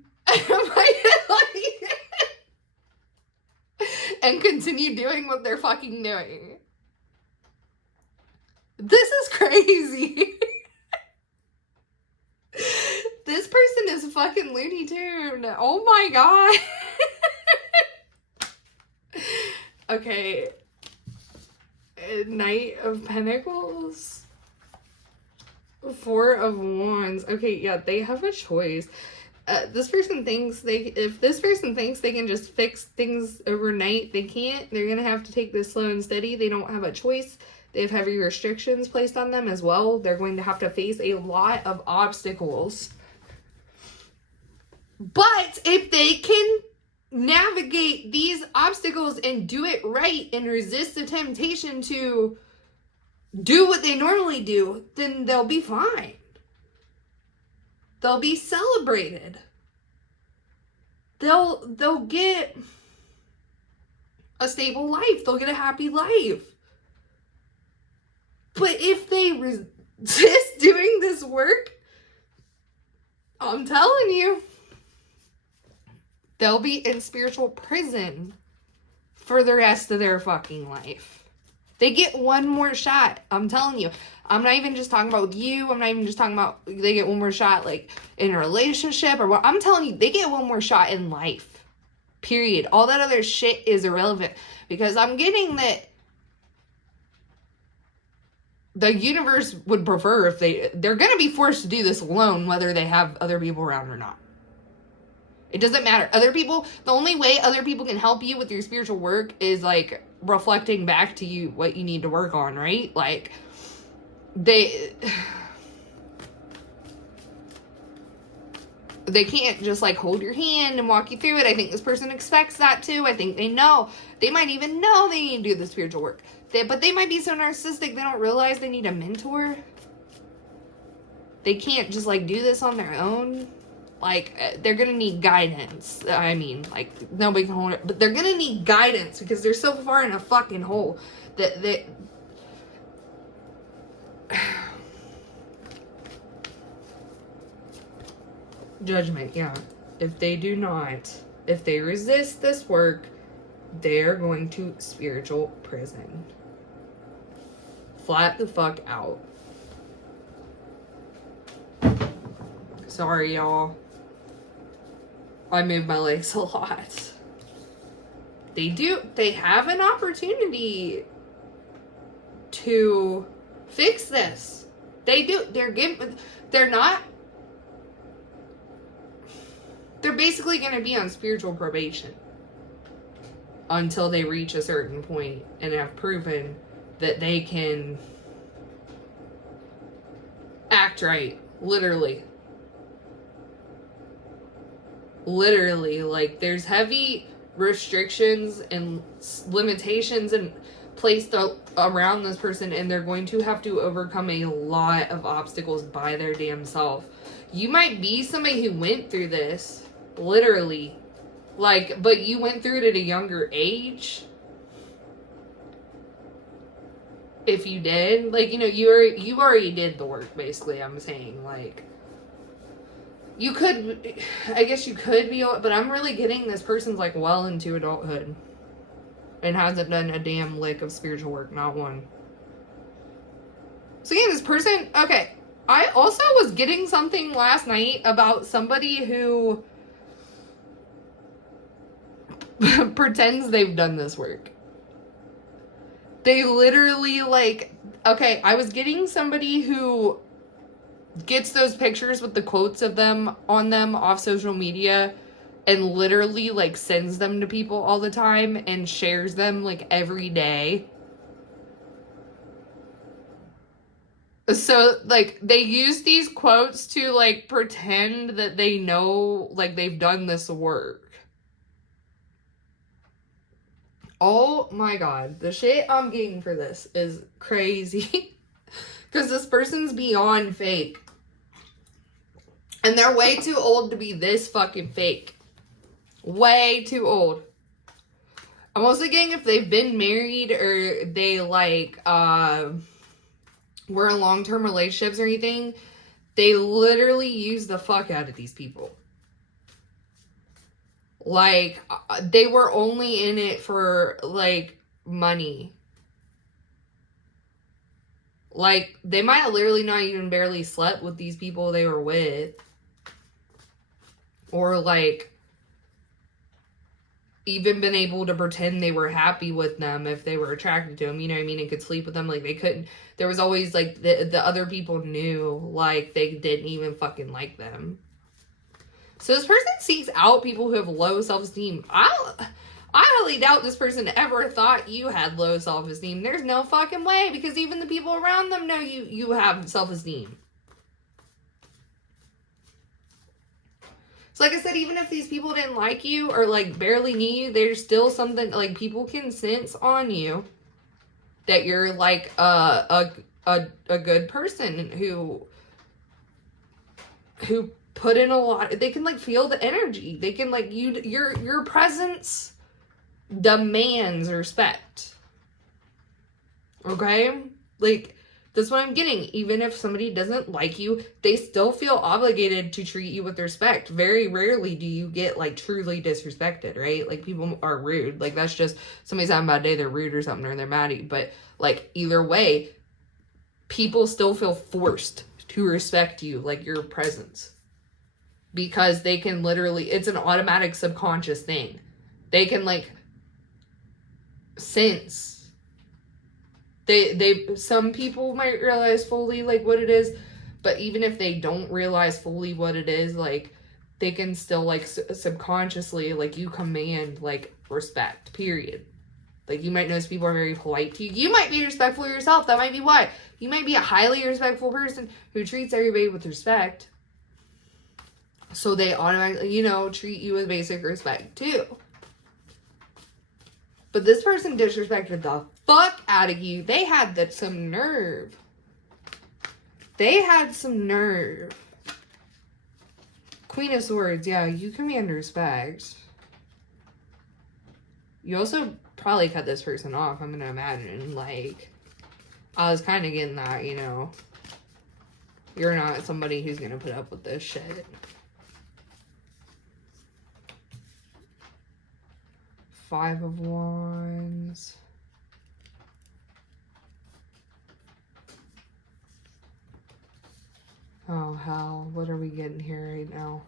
And continue doing what they're fucking doing. This is crazy. This person is fucking Looney Tune. Oh my god. Okay. Knight of Pentacles. Four of Wands. Okay, yeah, they have a choice. This person thinks if this person thinks they can just fix things overnight, they can't. They're gonna have to take this slow and steady. They don't have a choice. They have heavy restrictions placed on them as well. They're going to have to face a lot of obstacles. But if they can navigate these obstacles and do it right and resist the temptation to do what they normally do, then they'll be fine. They'll be celebrated. They'll get a stable life. They'll get a happy life. But if they resist doing this work, I'm telling you, they'll be in spiritual prison for the rest of their fucking life. They get one more shot. I'm telling you. I'm not even just talking about with you. I'm not even just talking about they get one more shot like in a relationship or what. I'm telling you, they get one more shot in life. Period. All that other shit is irrelevant. Because I'm getting that the universe would prefer if they're going to be forced to do this alone, whether they have other people around or not. It doesn't matter. Other people, the only way other people can help you with your spiritual work is like reflecting back to you what you need to work on, right? Like they can't just like hold your hand and walk you through it. I think this person expects that too. I think they know. They might even know they need to do the spiritual work. But they might be so narcissistic they don't realize they need a mentor. They can't just like do this on their own. Like, they're gonna need guidance. I mean, like, nobody can hold it. But they're gonna need guidance because they're so far in a fucking hole that they... Judgment, yeah. If they do not, if they resist this work, they're going to spiritual prison. Flat the fuck out. Sorry, y'all. I move my legs a lot. They have an opportunity to fix this. They do. They're basically going to be on spiritual probation until they reach a certain point and have proven that they can act right. Literally, like there's heavy restrictions and limitations and placed around this person, and they're going to have to overcome a lot of obstacles by their damn self. You might be somebody who went through this, literally, like, but you went through it at a younger age. If you did, like, you know, you already did the work, basically. I'm saying, like, you could, I guess you could be, but I'm really getting this person's like well into adulthood and hasn't done a damn lick of spiritual work, not one. So again, this person, okay, I also was getting something last night about somebody who pretends they've done this work. They literally, like, okay, I was getting somebody who gets those pictures with the quotes of them on them off social media and literally, like, sends them to people all the time and shares them, like, every day. So, like, they use these quotes to, like, pretend that they know, like, they've done this work. Oh my god, the shit I'm getting for this is crazy. Because this person's beyond fake. And they're way too old to be this fucking fake. Way too old. I'm also getting if they've been married or they, like, were in long-term relationships or anything. They literally use the fuck out of these people. Like, they were only in it for, like, money. Like, they might have literally not even barely slept with these people they were with. Or, like, even been able to pretend they were happy with them if they were attracted to them, you know what I mean, and could sleep with them. Like, they couldn't, there was always, like, the other people knew, like, they didn't even fucking like them. So this person seeks out people who have low self-esteem. I highly doubt this person ever thought you had low self-esteem. There's no fucking way, because even the people around them know you have self-esteem. So like I said, even if these people didn't like you or like barely knew you, there's still something, like, people can sense on you that you're like a good person who put in a lot. They can like feel the energy. They can like your presence demands respect. Okay? Like, that's what I'm getting. Even if somebody doesn't like you, they still feel obligated to treat you with respect. Very rarely do you get like truly disrespected, right? Like, people are rude. Like, that's just somebody's having a bad day, they're rude or something, or they're mad at you. But like, either way, people still feel forced to respect you, like your presence. Because they can literally, it's an automatic subconscious thing. They can like sense. Some people might realize fully like what it is, but even if they don't realize fully what it is, like they can still like subconsciously like you command like respect, period. Like, you might notice people are very polite to you. You might be respectful yourself. That might be why. You might be a highly respectful person who treats everybody with respect. So they automatically, you know, treat you with basic respect too. But this person disrespected the fuck out of you. They had some nerve. They had some nerve. Queen of Swords, yeah, you command respect. You also probably cut this person off, I'm gonna imagine. Like, I was kind of getting that, you know. You're not somebody who's gonna put up with this shit. Five of Wands. Oh, hell. What are we getting here right now?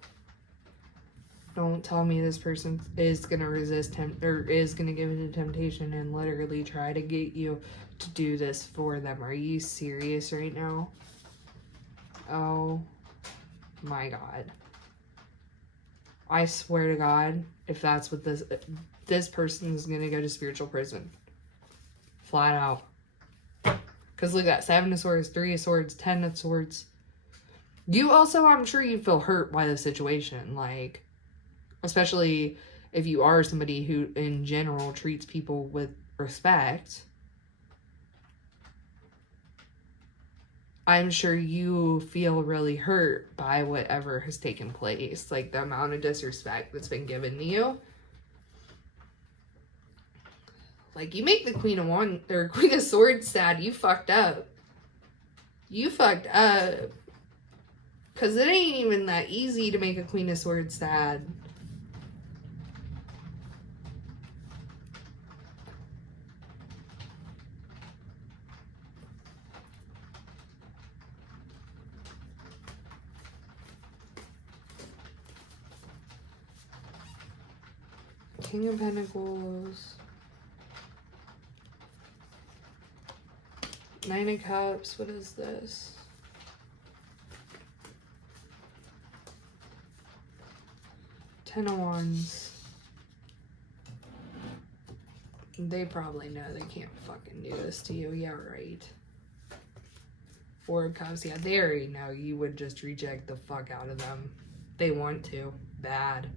Don't tell me this person is going to resist him or is going to give in to temptation and literally try to get you to do this for them. Are you serious right now? Oh my God. I swear to God, if that's what this person is going to go to spiritual prison. Flat out. Because look at that. 7 of Swords, 3 of Swords, 10 of Swords. You also, I'm sure you feel hurt by the situation. Like, especially if you are somebody who, in general, treats people with respect. I'm sure you feel really hurt by whatever has taken place. Like, the amount of disrespect that's been given to you. Like, you make the Queen of Swords sad, you fucked up. You fucked up. Because it ain't even that easy to make a Queen of Swords sad. King of Pentacles. 9 of Cups. What is this? Ten of Wands. They probably know they can't fucking do this to you. Yeah, right. 4 of Cups. Yeah, they already know you would just reject the fuck out of them. They want to. Bad.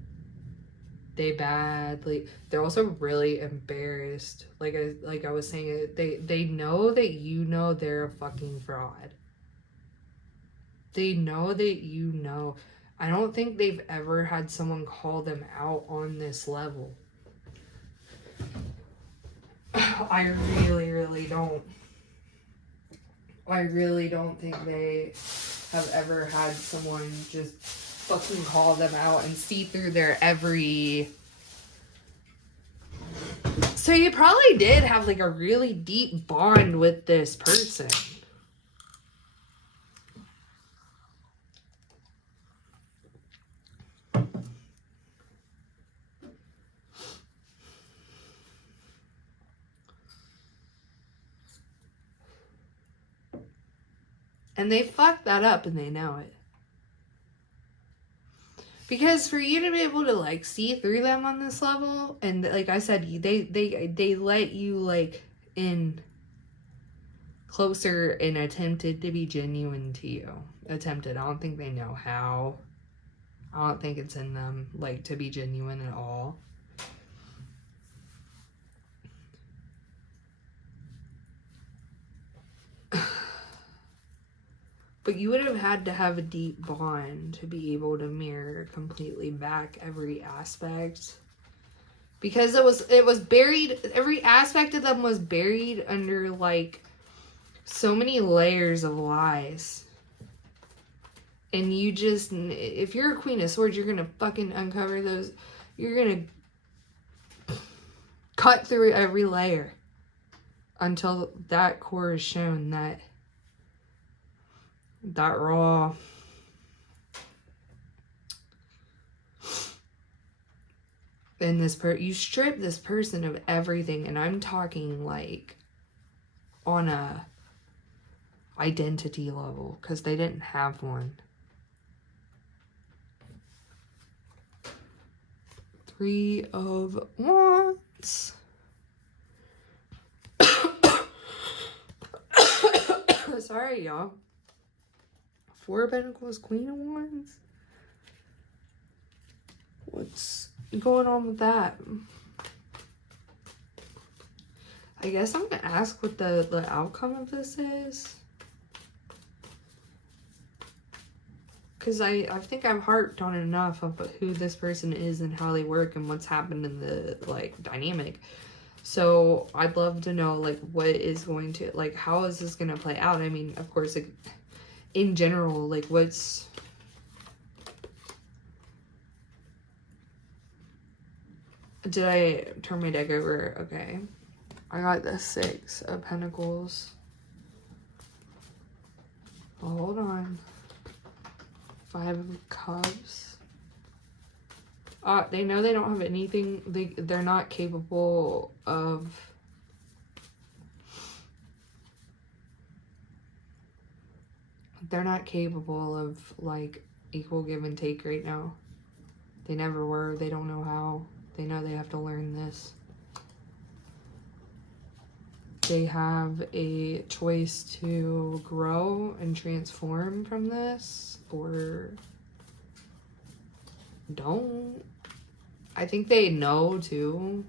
They badly. They're also really embarrassed. Like I was saying, they know that you know they're a fucking fraud. They know that you know. I don't think they've ever had someone call them out on this level. I really, really don't. I really don't think they have ever had someone just fucking call them out and see through their every... So you probably did have like a really deep bond with this person. And they fucked that up and they know it. Because for you to be able to like see through them on this level, and like I said, they let you like in closer and attempted to be genuine to you. Attempted. I don't think they know how. I don't think it's in them like to be genuine at all. But you would have had to have a deep bond to be able to mirror completely back every aspect. Because it was buried, every aspect of them was buried under, like, so many layers of lies. And you just, if you're a Queen of Swords, you're gonna fucking uncover those, you're gonna cut through every layer until that core is shown, that raw. And you strip this person of everything, and I'm talking like on a identity level, because they didn't have one. 3 of Wands. Sorry, y'all. 4 of Pentacles, Queen of Wands. What's going on with that? I guess I'm gonna ask what the outcome of this is. Because I think I've harped on enough of who this person is and how they work and what's happened in the, like, dynamic. So I'd love to know, like, what is going to, like, how is this going to play out? I mean, of course, like, in general, like, what's... Did I turn my deck over? Okay. I got the 6 of Pentacles. Well, hold on. 5 of Cups. They know they don't have anything. They're not capable of... They're not capable of, like, equal give and take right now. They never were. They don't know how. They know they have to learn this. They have a choice to grow and transform from this, or don't. I think they know, too,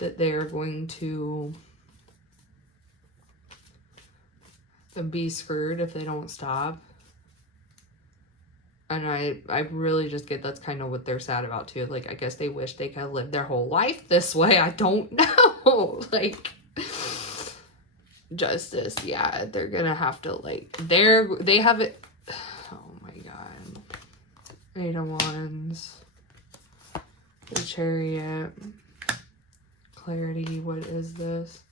that they're going to be screwed if they don't stop. And I really just get that's kind of what they're sad about, too. Like, I guess they wish they could live their whole life this way. I don't know. Like, justice. Yeah, they're gonna have to, like, they have it. Oh my God. 8 of Wands. The Chariot. Clarity. What is this?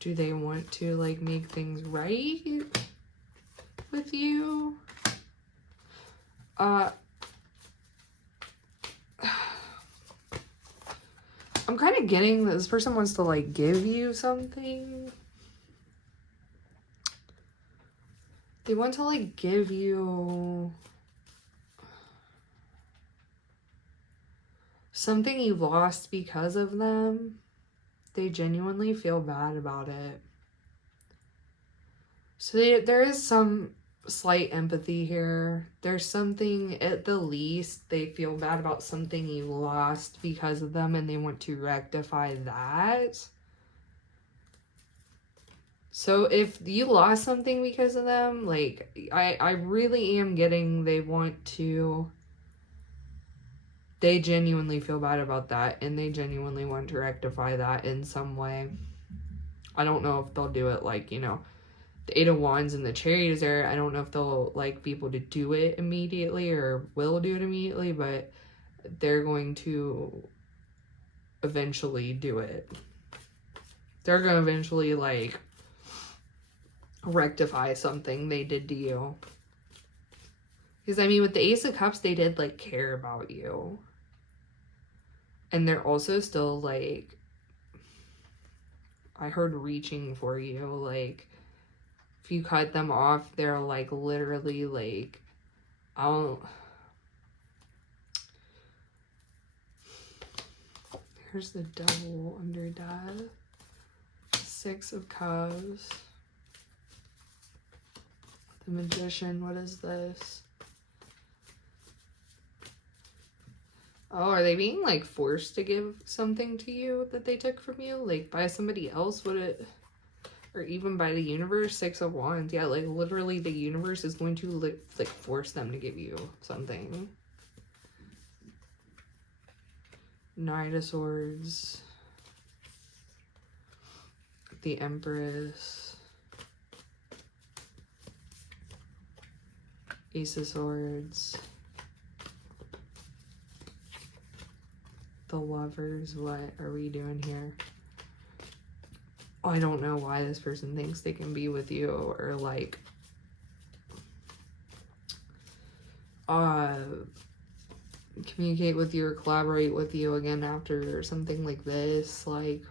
Do they want to, like, make things right with you? I'm kind of getting that this person wants to, like, give you something. They want to, like, give you something you lost because of them. They genuinely feel bad about it. So there is some slight empathy here. There's something, at the least, they feel bad about something you lost because of them, and they want to rectify that. So if you lost something because of them, like, I really am getting they want to... They genuinely feel bad about that, and they genuinely want to rectify that in some way. I don't know if they'll do it, like, you know, the 8 of Wands and the Chariot is there. I don't know if they'll, like, be able to do it immediately or will do it immediately, but they're going to eventually do it. They're going to eventually, like, rectify something they did to you. Because, I mean, with the Ace of Cups, they did, like, care about you. And they're also still, like, I heard reaching for you. Like, if you cut them off, they're, like, literally, like, here's the Devil under that. 6 of Cups. The Magician, what is this? Oh, are they being, like, forced to give something to you that they took from you? Like, by somebody else? Would it... Or even by the universe. 6 of Wands. Yeah, like literally the universe is going to like force them to give you something. Knight of Swords. The Empress. Ace of Swords. The Lovers. What are we doing here? I don't know why this person thinks they can be with you, or like communicate with you or collaborate with you again after something like this. Like,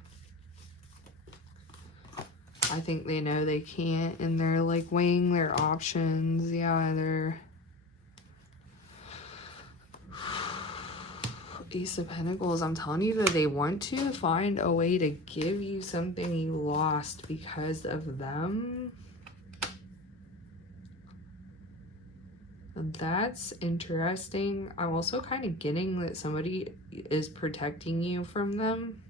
I think they know they can't, and they're like weighing their options. Yeah, they're Ace of Pentacles. I'm telling you that they want to find a way to give you something you lost because of them. That's interesting. I'm also kind of getting that somebody is protecting you from them.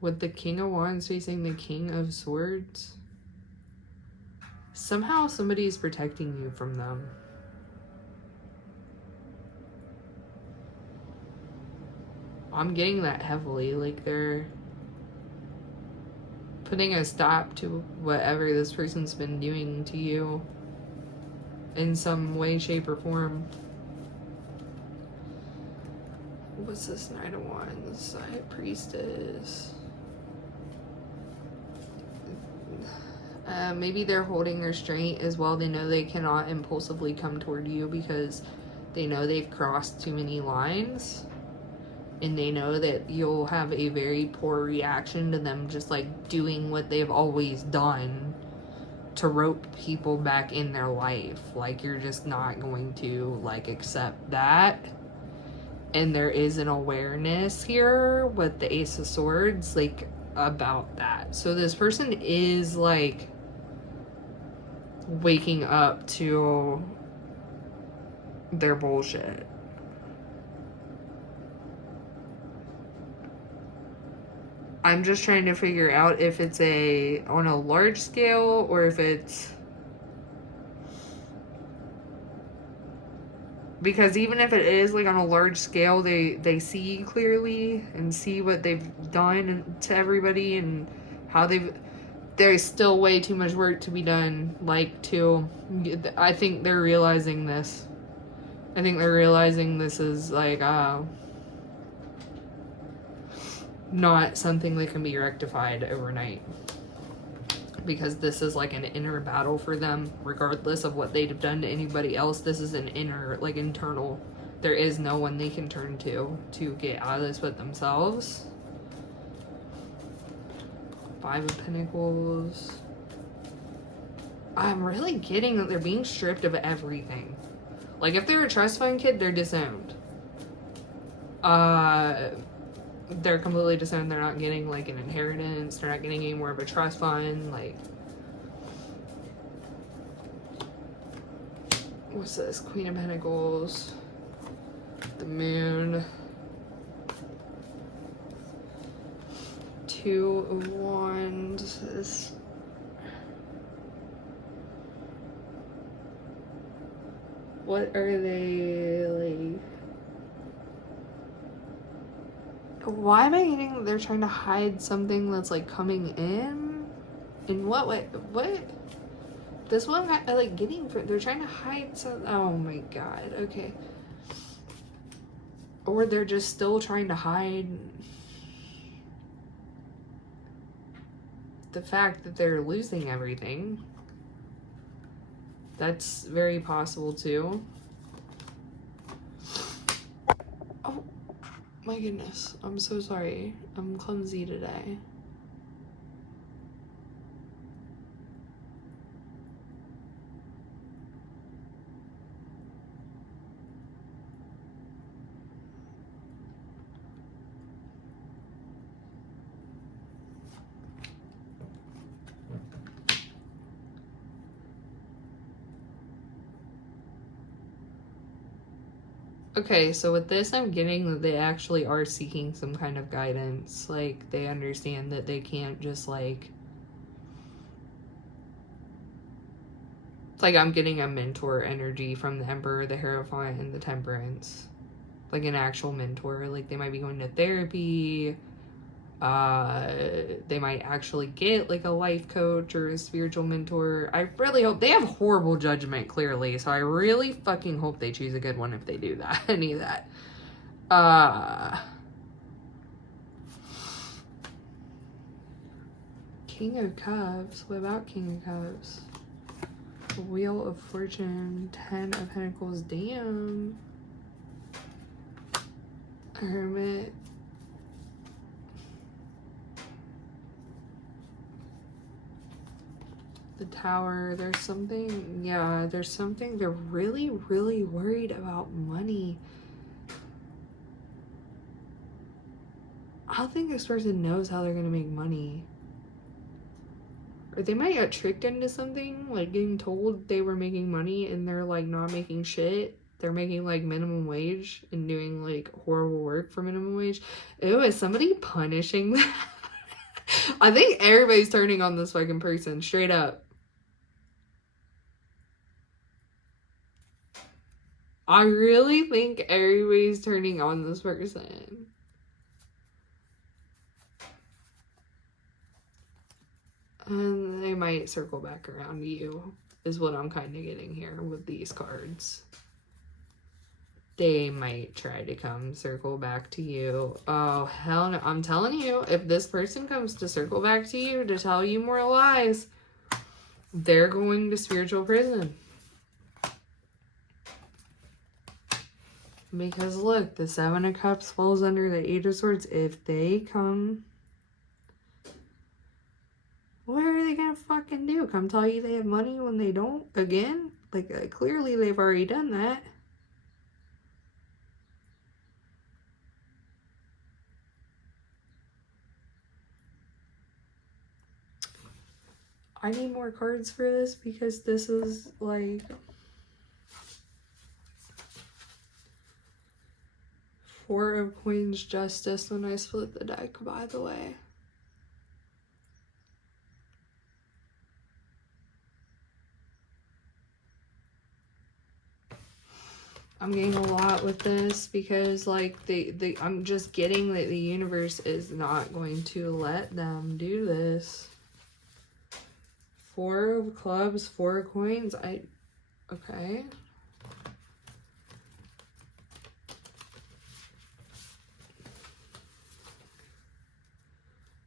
With the King of Wands facing the King of Swords. Somehow somebody is protecting you from them. I'm getting that heavily. Like they're putting a stop to whatever this person's been doing to you in some way, shape, or form. What's this Knight of Wands? High Priestess. Maybe they're holding restraint as well. They know they cannot impulsively come toward you because they know they've crossed too many lines. And they know that you'll have a very poor reaction to them just like doing what they've always done to rope people back in their life. Like, you're just not going to like accept that. And there is an awareness here with the Ace of Swords, like, about that. So this person is like waking up to their bullshit. I'm just trying to figure out if it's on a large scale or if it's, because even if it is like on a large scale, they see clearly and see what they've done to everybody and how there's still way too much work to be done. Like, I think they're realizing this. I think they're realizing this is like, not something that can be rectified overnight, because this is like an inner battle for them. Regardless of what they've done to anybody else, this is an inner, like, internal. There is no one they can turn to get out of this but themselves. 5 of Pentacles. I'm really getting that they're being stripped of everything. Like, if they're a trust fund kid, they're disowned. They're completely disowned. They're not getting like an inheritance. They're not getting any more of a trust fund. Like, what's this? Queen of Pentacles. The Moon. 2 of Wands. This. What are they like? Why am I getting that they're trying to hide something that's like coming in? In what way? What? This one I like getting for, they're trying to hide some. Oh my god. Okay. Or they're just still trying to hide the fact that they're losing everything. That's very possible too. Oh my goodness. I'm so sorry. I'm clumsy today. Okay, so with this, I'm getting that they actually are seeking some kind of guidance. Like, they understand that they can't just, like... It's like I'm getting a mentor energy from the Emperor, the Hierophant, and the Temperance. Like, an actual mentor. Like, they might be going to therapy. They might actually get, like, a life coach or a spiritual mentor. I really hope... They have horrible judgment, clearly. So I really fucking hope they choose a good one if they do that. Any of that. King of Cups. What about King of Cups? Wheel of Fortune. 10 of Pentacles. Damn. Hermit. The Tower. There's something. Yeah, there's something. They're really, really worried about money. I don't think this person knows how they're gonna make money. Or they might get tricked into something, like getting told they were making money and they're like not making shit. They're making like minimum wage and doing like horrible work for minimum wage. Ew, is somebody punishing that? I think everybody's turning on this fucking person, straight up. I really think everybody's turning on this person. And they might circle back around to you, is what I'm kind of getting here with these cards. They might try to come circle back to you. Oh, hell no. I'm telling you, if this person comes to circle back to you to tell you more lies, they're going to spiritual prison. Because look, the 7 of Cups falls under the 8 of Swords. If they come... What are they gonna fucking do? Come tell you they have money when they don't? Again? Like, clearly they've already done that. I need more cards for this because this is, like... 4 of Coins, Justice when I split the deck, by the way. I'm getting a lot with this because, like, I'm just getting that the universe is not going to let them do this. 4 of Clubs, 4 of Coins. Okay.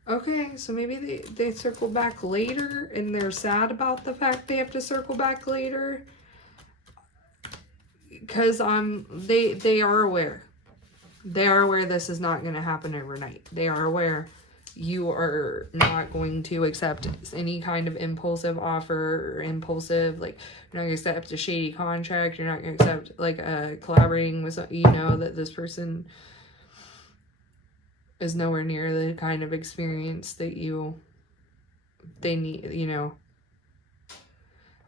Okay, so maybe they circle back later and they're sad about the fact they have to circle back later. Because they are aware. They are aware this is not going to happen overnight. They are aware you are not going to accept any kind of impulsive offer or impulsive, like, you're not going to accept a shady contract. You're not going to accept, like, collaborating with, you know, that this person is nowhere near the kind of experience that they need, you know.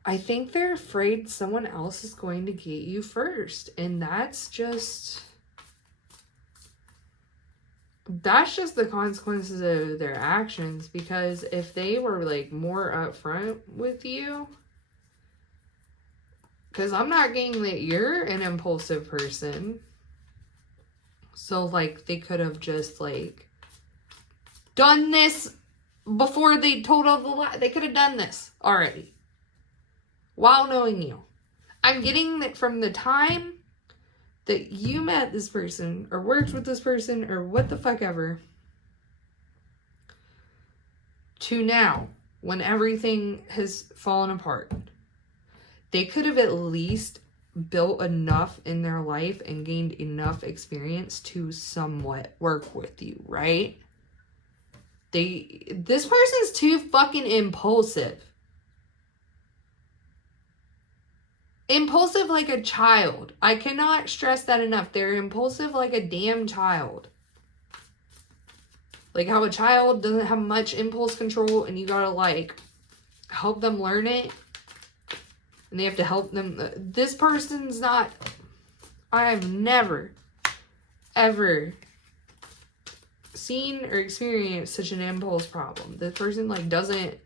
I think they're afraid someone else is going to get you first. And that's just the consequences of their actions. Because if they were, like, more upfront with you, because I'm not getting that you're an impulsive person. So, like, they could have just, like, done this before they told all the lies. They could have done this already. While knowing you. I'm getting that from the time that you met this person or worked with this person or what the fuck ever to now when everything has fallen apart. They could have at least built enough in their life and gained enough experience to somewhat work with you, right? This person's too fucking impulsive. Impulsive like a child. I cannot stress that enough. They're impulsive like a damn child. Like how a child doesn't have much impulse control and you gotta, like, help them learn it. And they have to help them. This person's not... I have never, ever seen or experienced such an impulse problem. This person, like, doesn't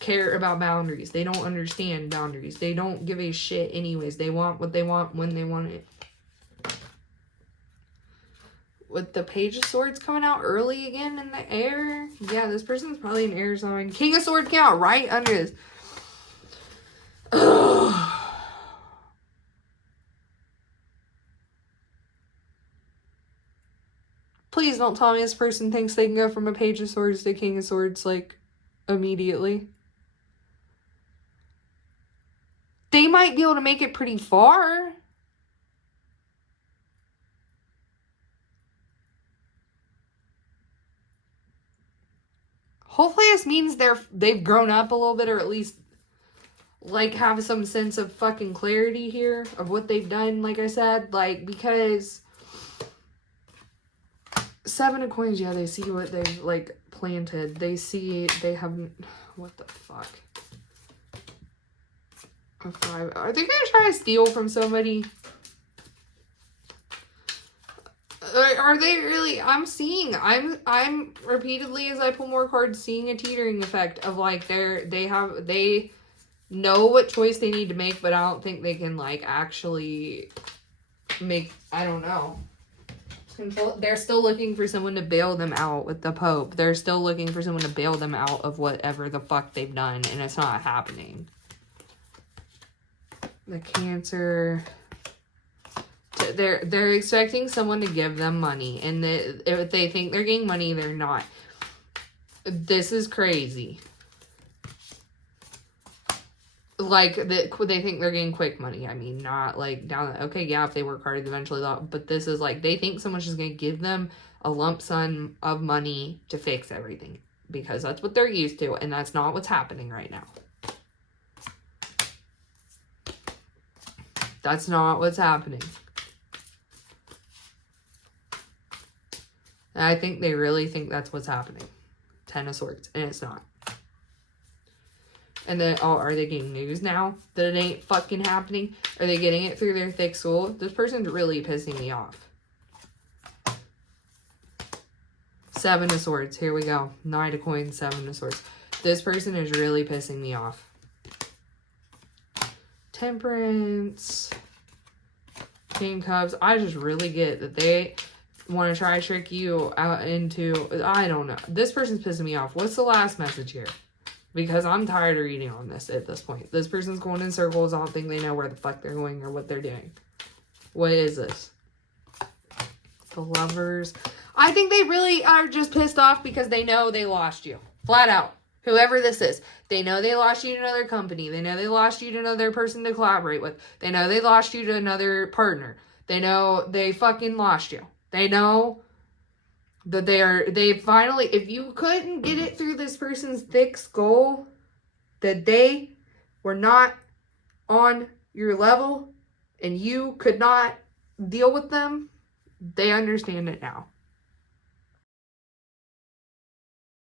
care about boundaries. They don't understand boundaries. They don't give a shit anyways. They want what they want when they want it. With the Page of Swords coming out early again in the air. Yeah, this person's probably an air sign. King of Swords came out right under this. Ugh. Please don't tell me this person thinks they can go from a Page of Swords to King of Swords, like, immediately. They might be able to make it pretty far. Hopefully this means they've grown up a little bit, or at least, like, have some sense of fucking clarity here of what they've done, like I said. Like, because Seven of Coins, yeah, they see what they've, like, planted. They see, they haven't, what the fuck? A 5. Are they gonna try to steal from somebody? Are they really? I'm repeatedly, as I pull more cards, seeing a teetering effect of, like, they know what choice they need to make, but I don't think they can, like, actually make, I don't know. They're still looking for someone to bail them out with the Pope. They're still looking for someone to bail them out of whatever the fuck they've done, and it's not happening. The Cancer. They're expecting someone to give them money, and if they think they're getting money, they're not. This is crazy. Like, they think they're getting quick money. I mean, not like down. Okay, yeah, if they work hard, eventually they'll. But this is like, they think someone's just gonna give them a lump sum of money to fix everything, because that's what they're used to, and that's not what's happening right now. That's not what's happening. And I think they really think that's what's happening. 10 of Swords. And it's not. And then, oh, are they getting news now that it ain't fucking happening? Are they getting it through their thick skull? This person's really pissing me off. 7 of Swords. Here we go. 9 of Coins, 7 of Swords. This person is really pissing me off. Temperance. King Cups. I just really get that they want to try to trick you out into, I don't know. This person's pissing me off. What's the last message here? Because I'm tired of reading on this at this point. This person's going in circles. I don't think they know where the fuck they're going or what they're doing. What is this? The Lovers. I think they really are just pissed off because they know they lost you. Flat out. Whoever this is. They know they lost you to another company. They know they lost you to another person to collaborate with. They know they lost you to another partner. They know they fucking lost you. They know that they finally, if you couldn't get it through this person's thick skull, that they were not on your level and you could not deal with them, they understand it now.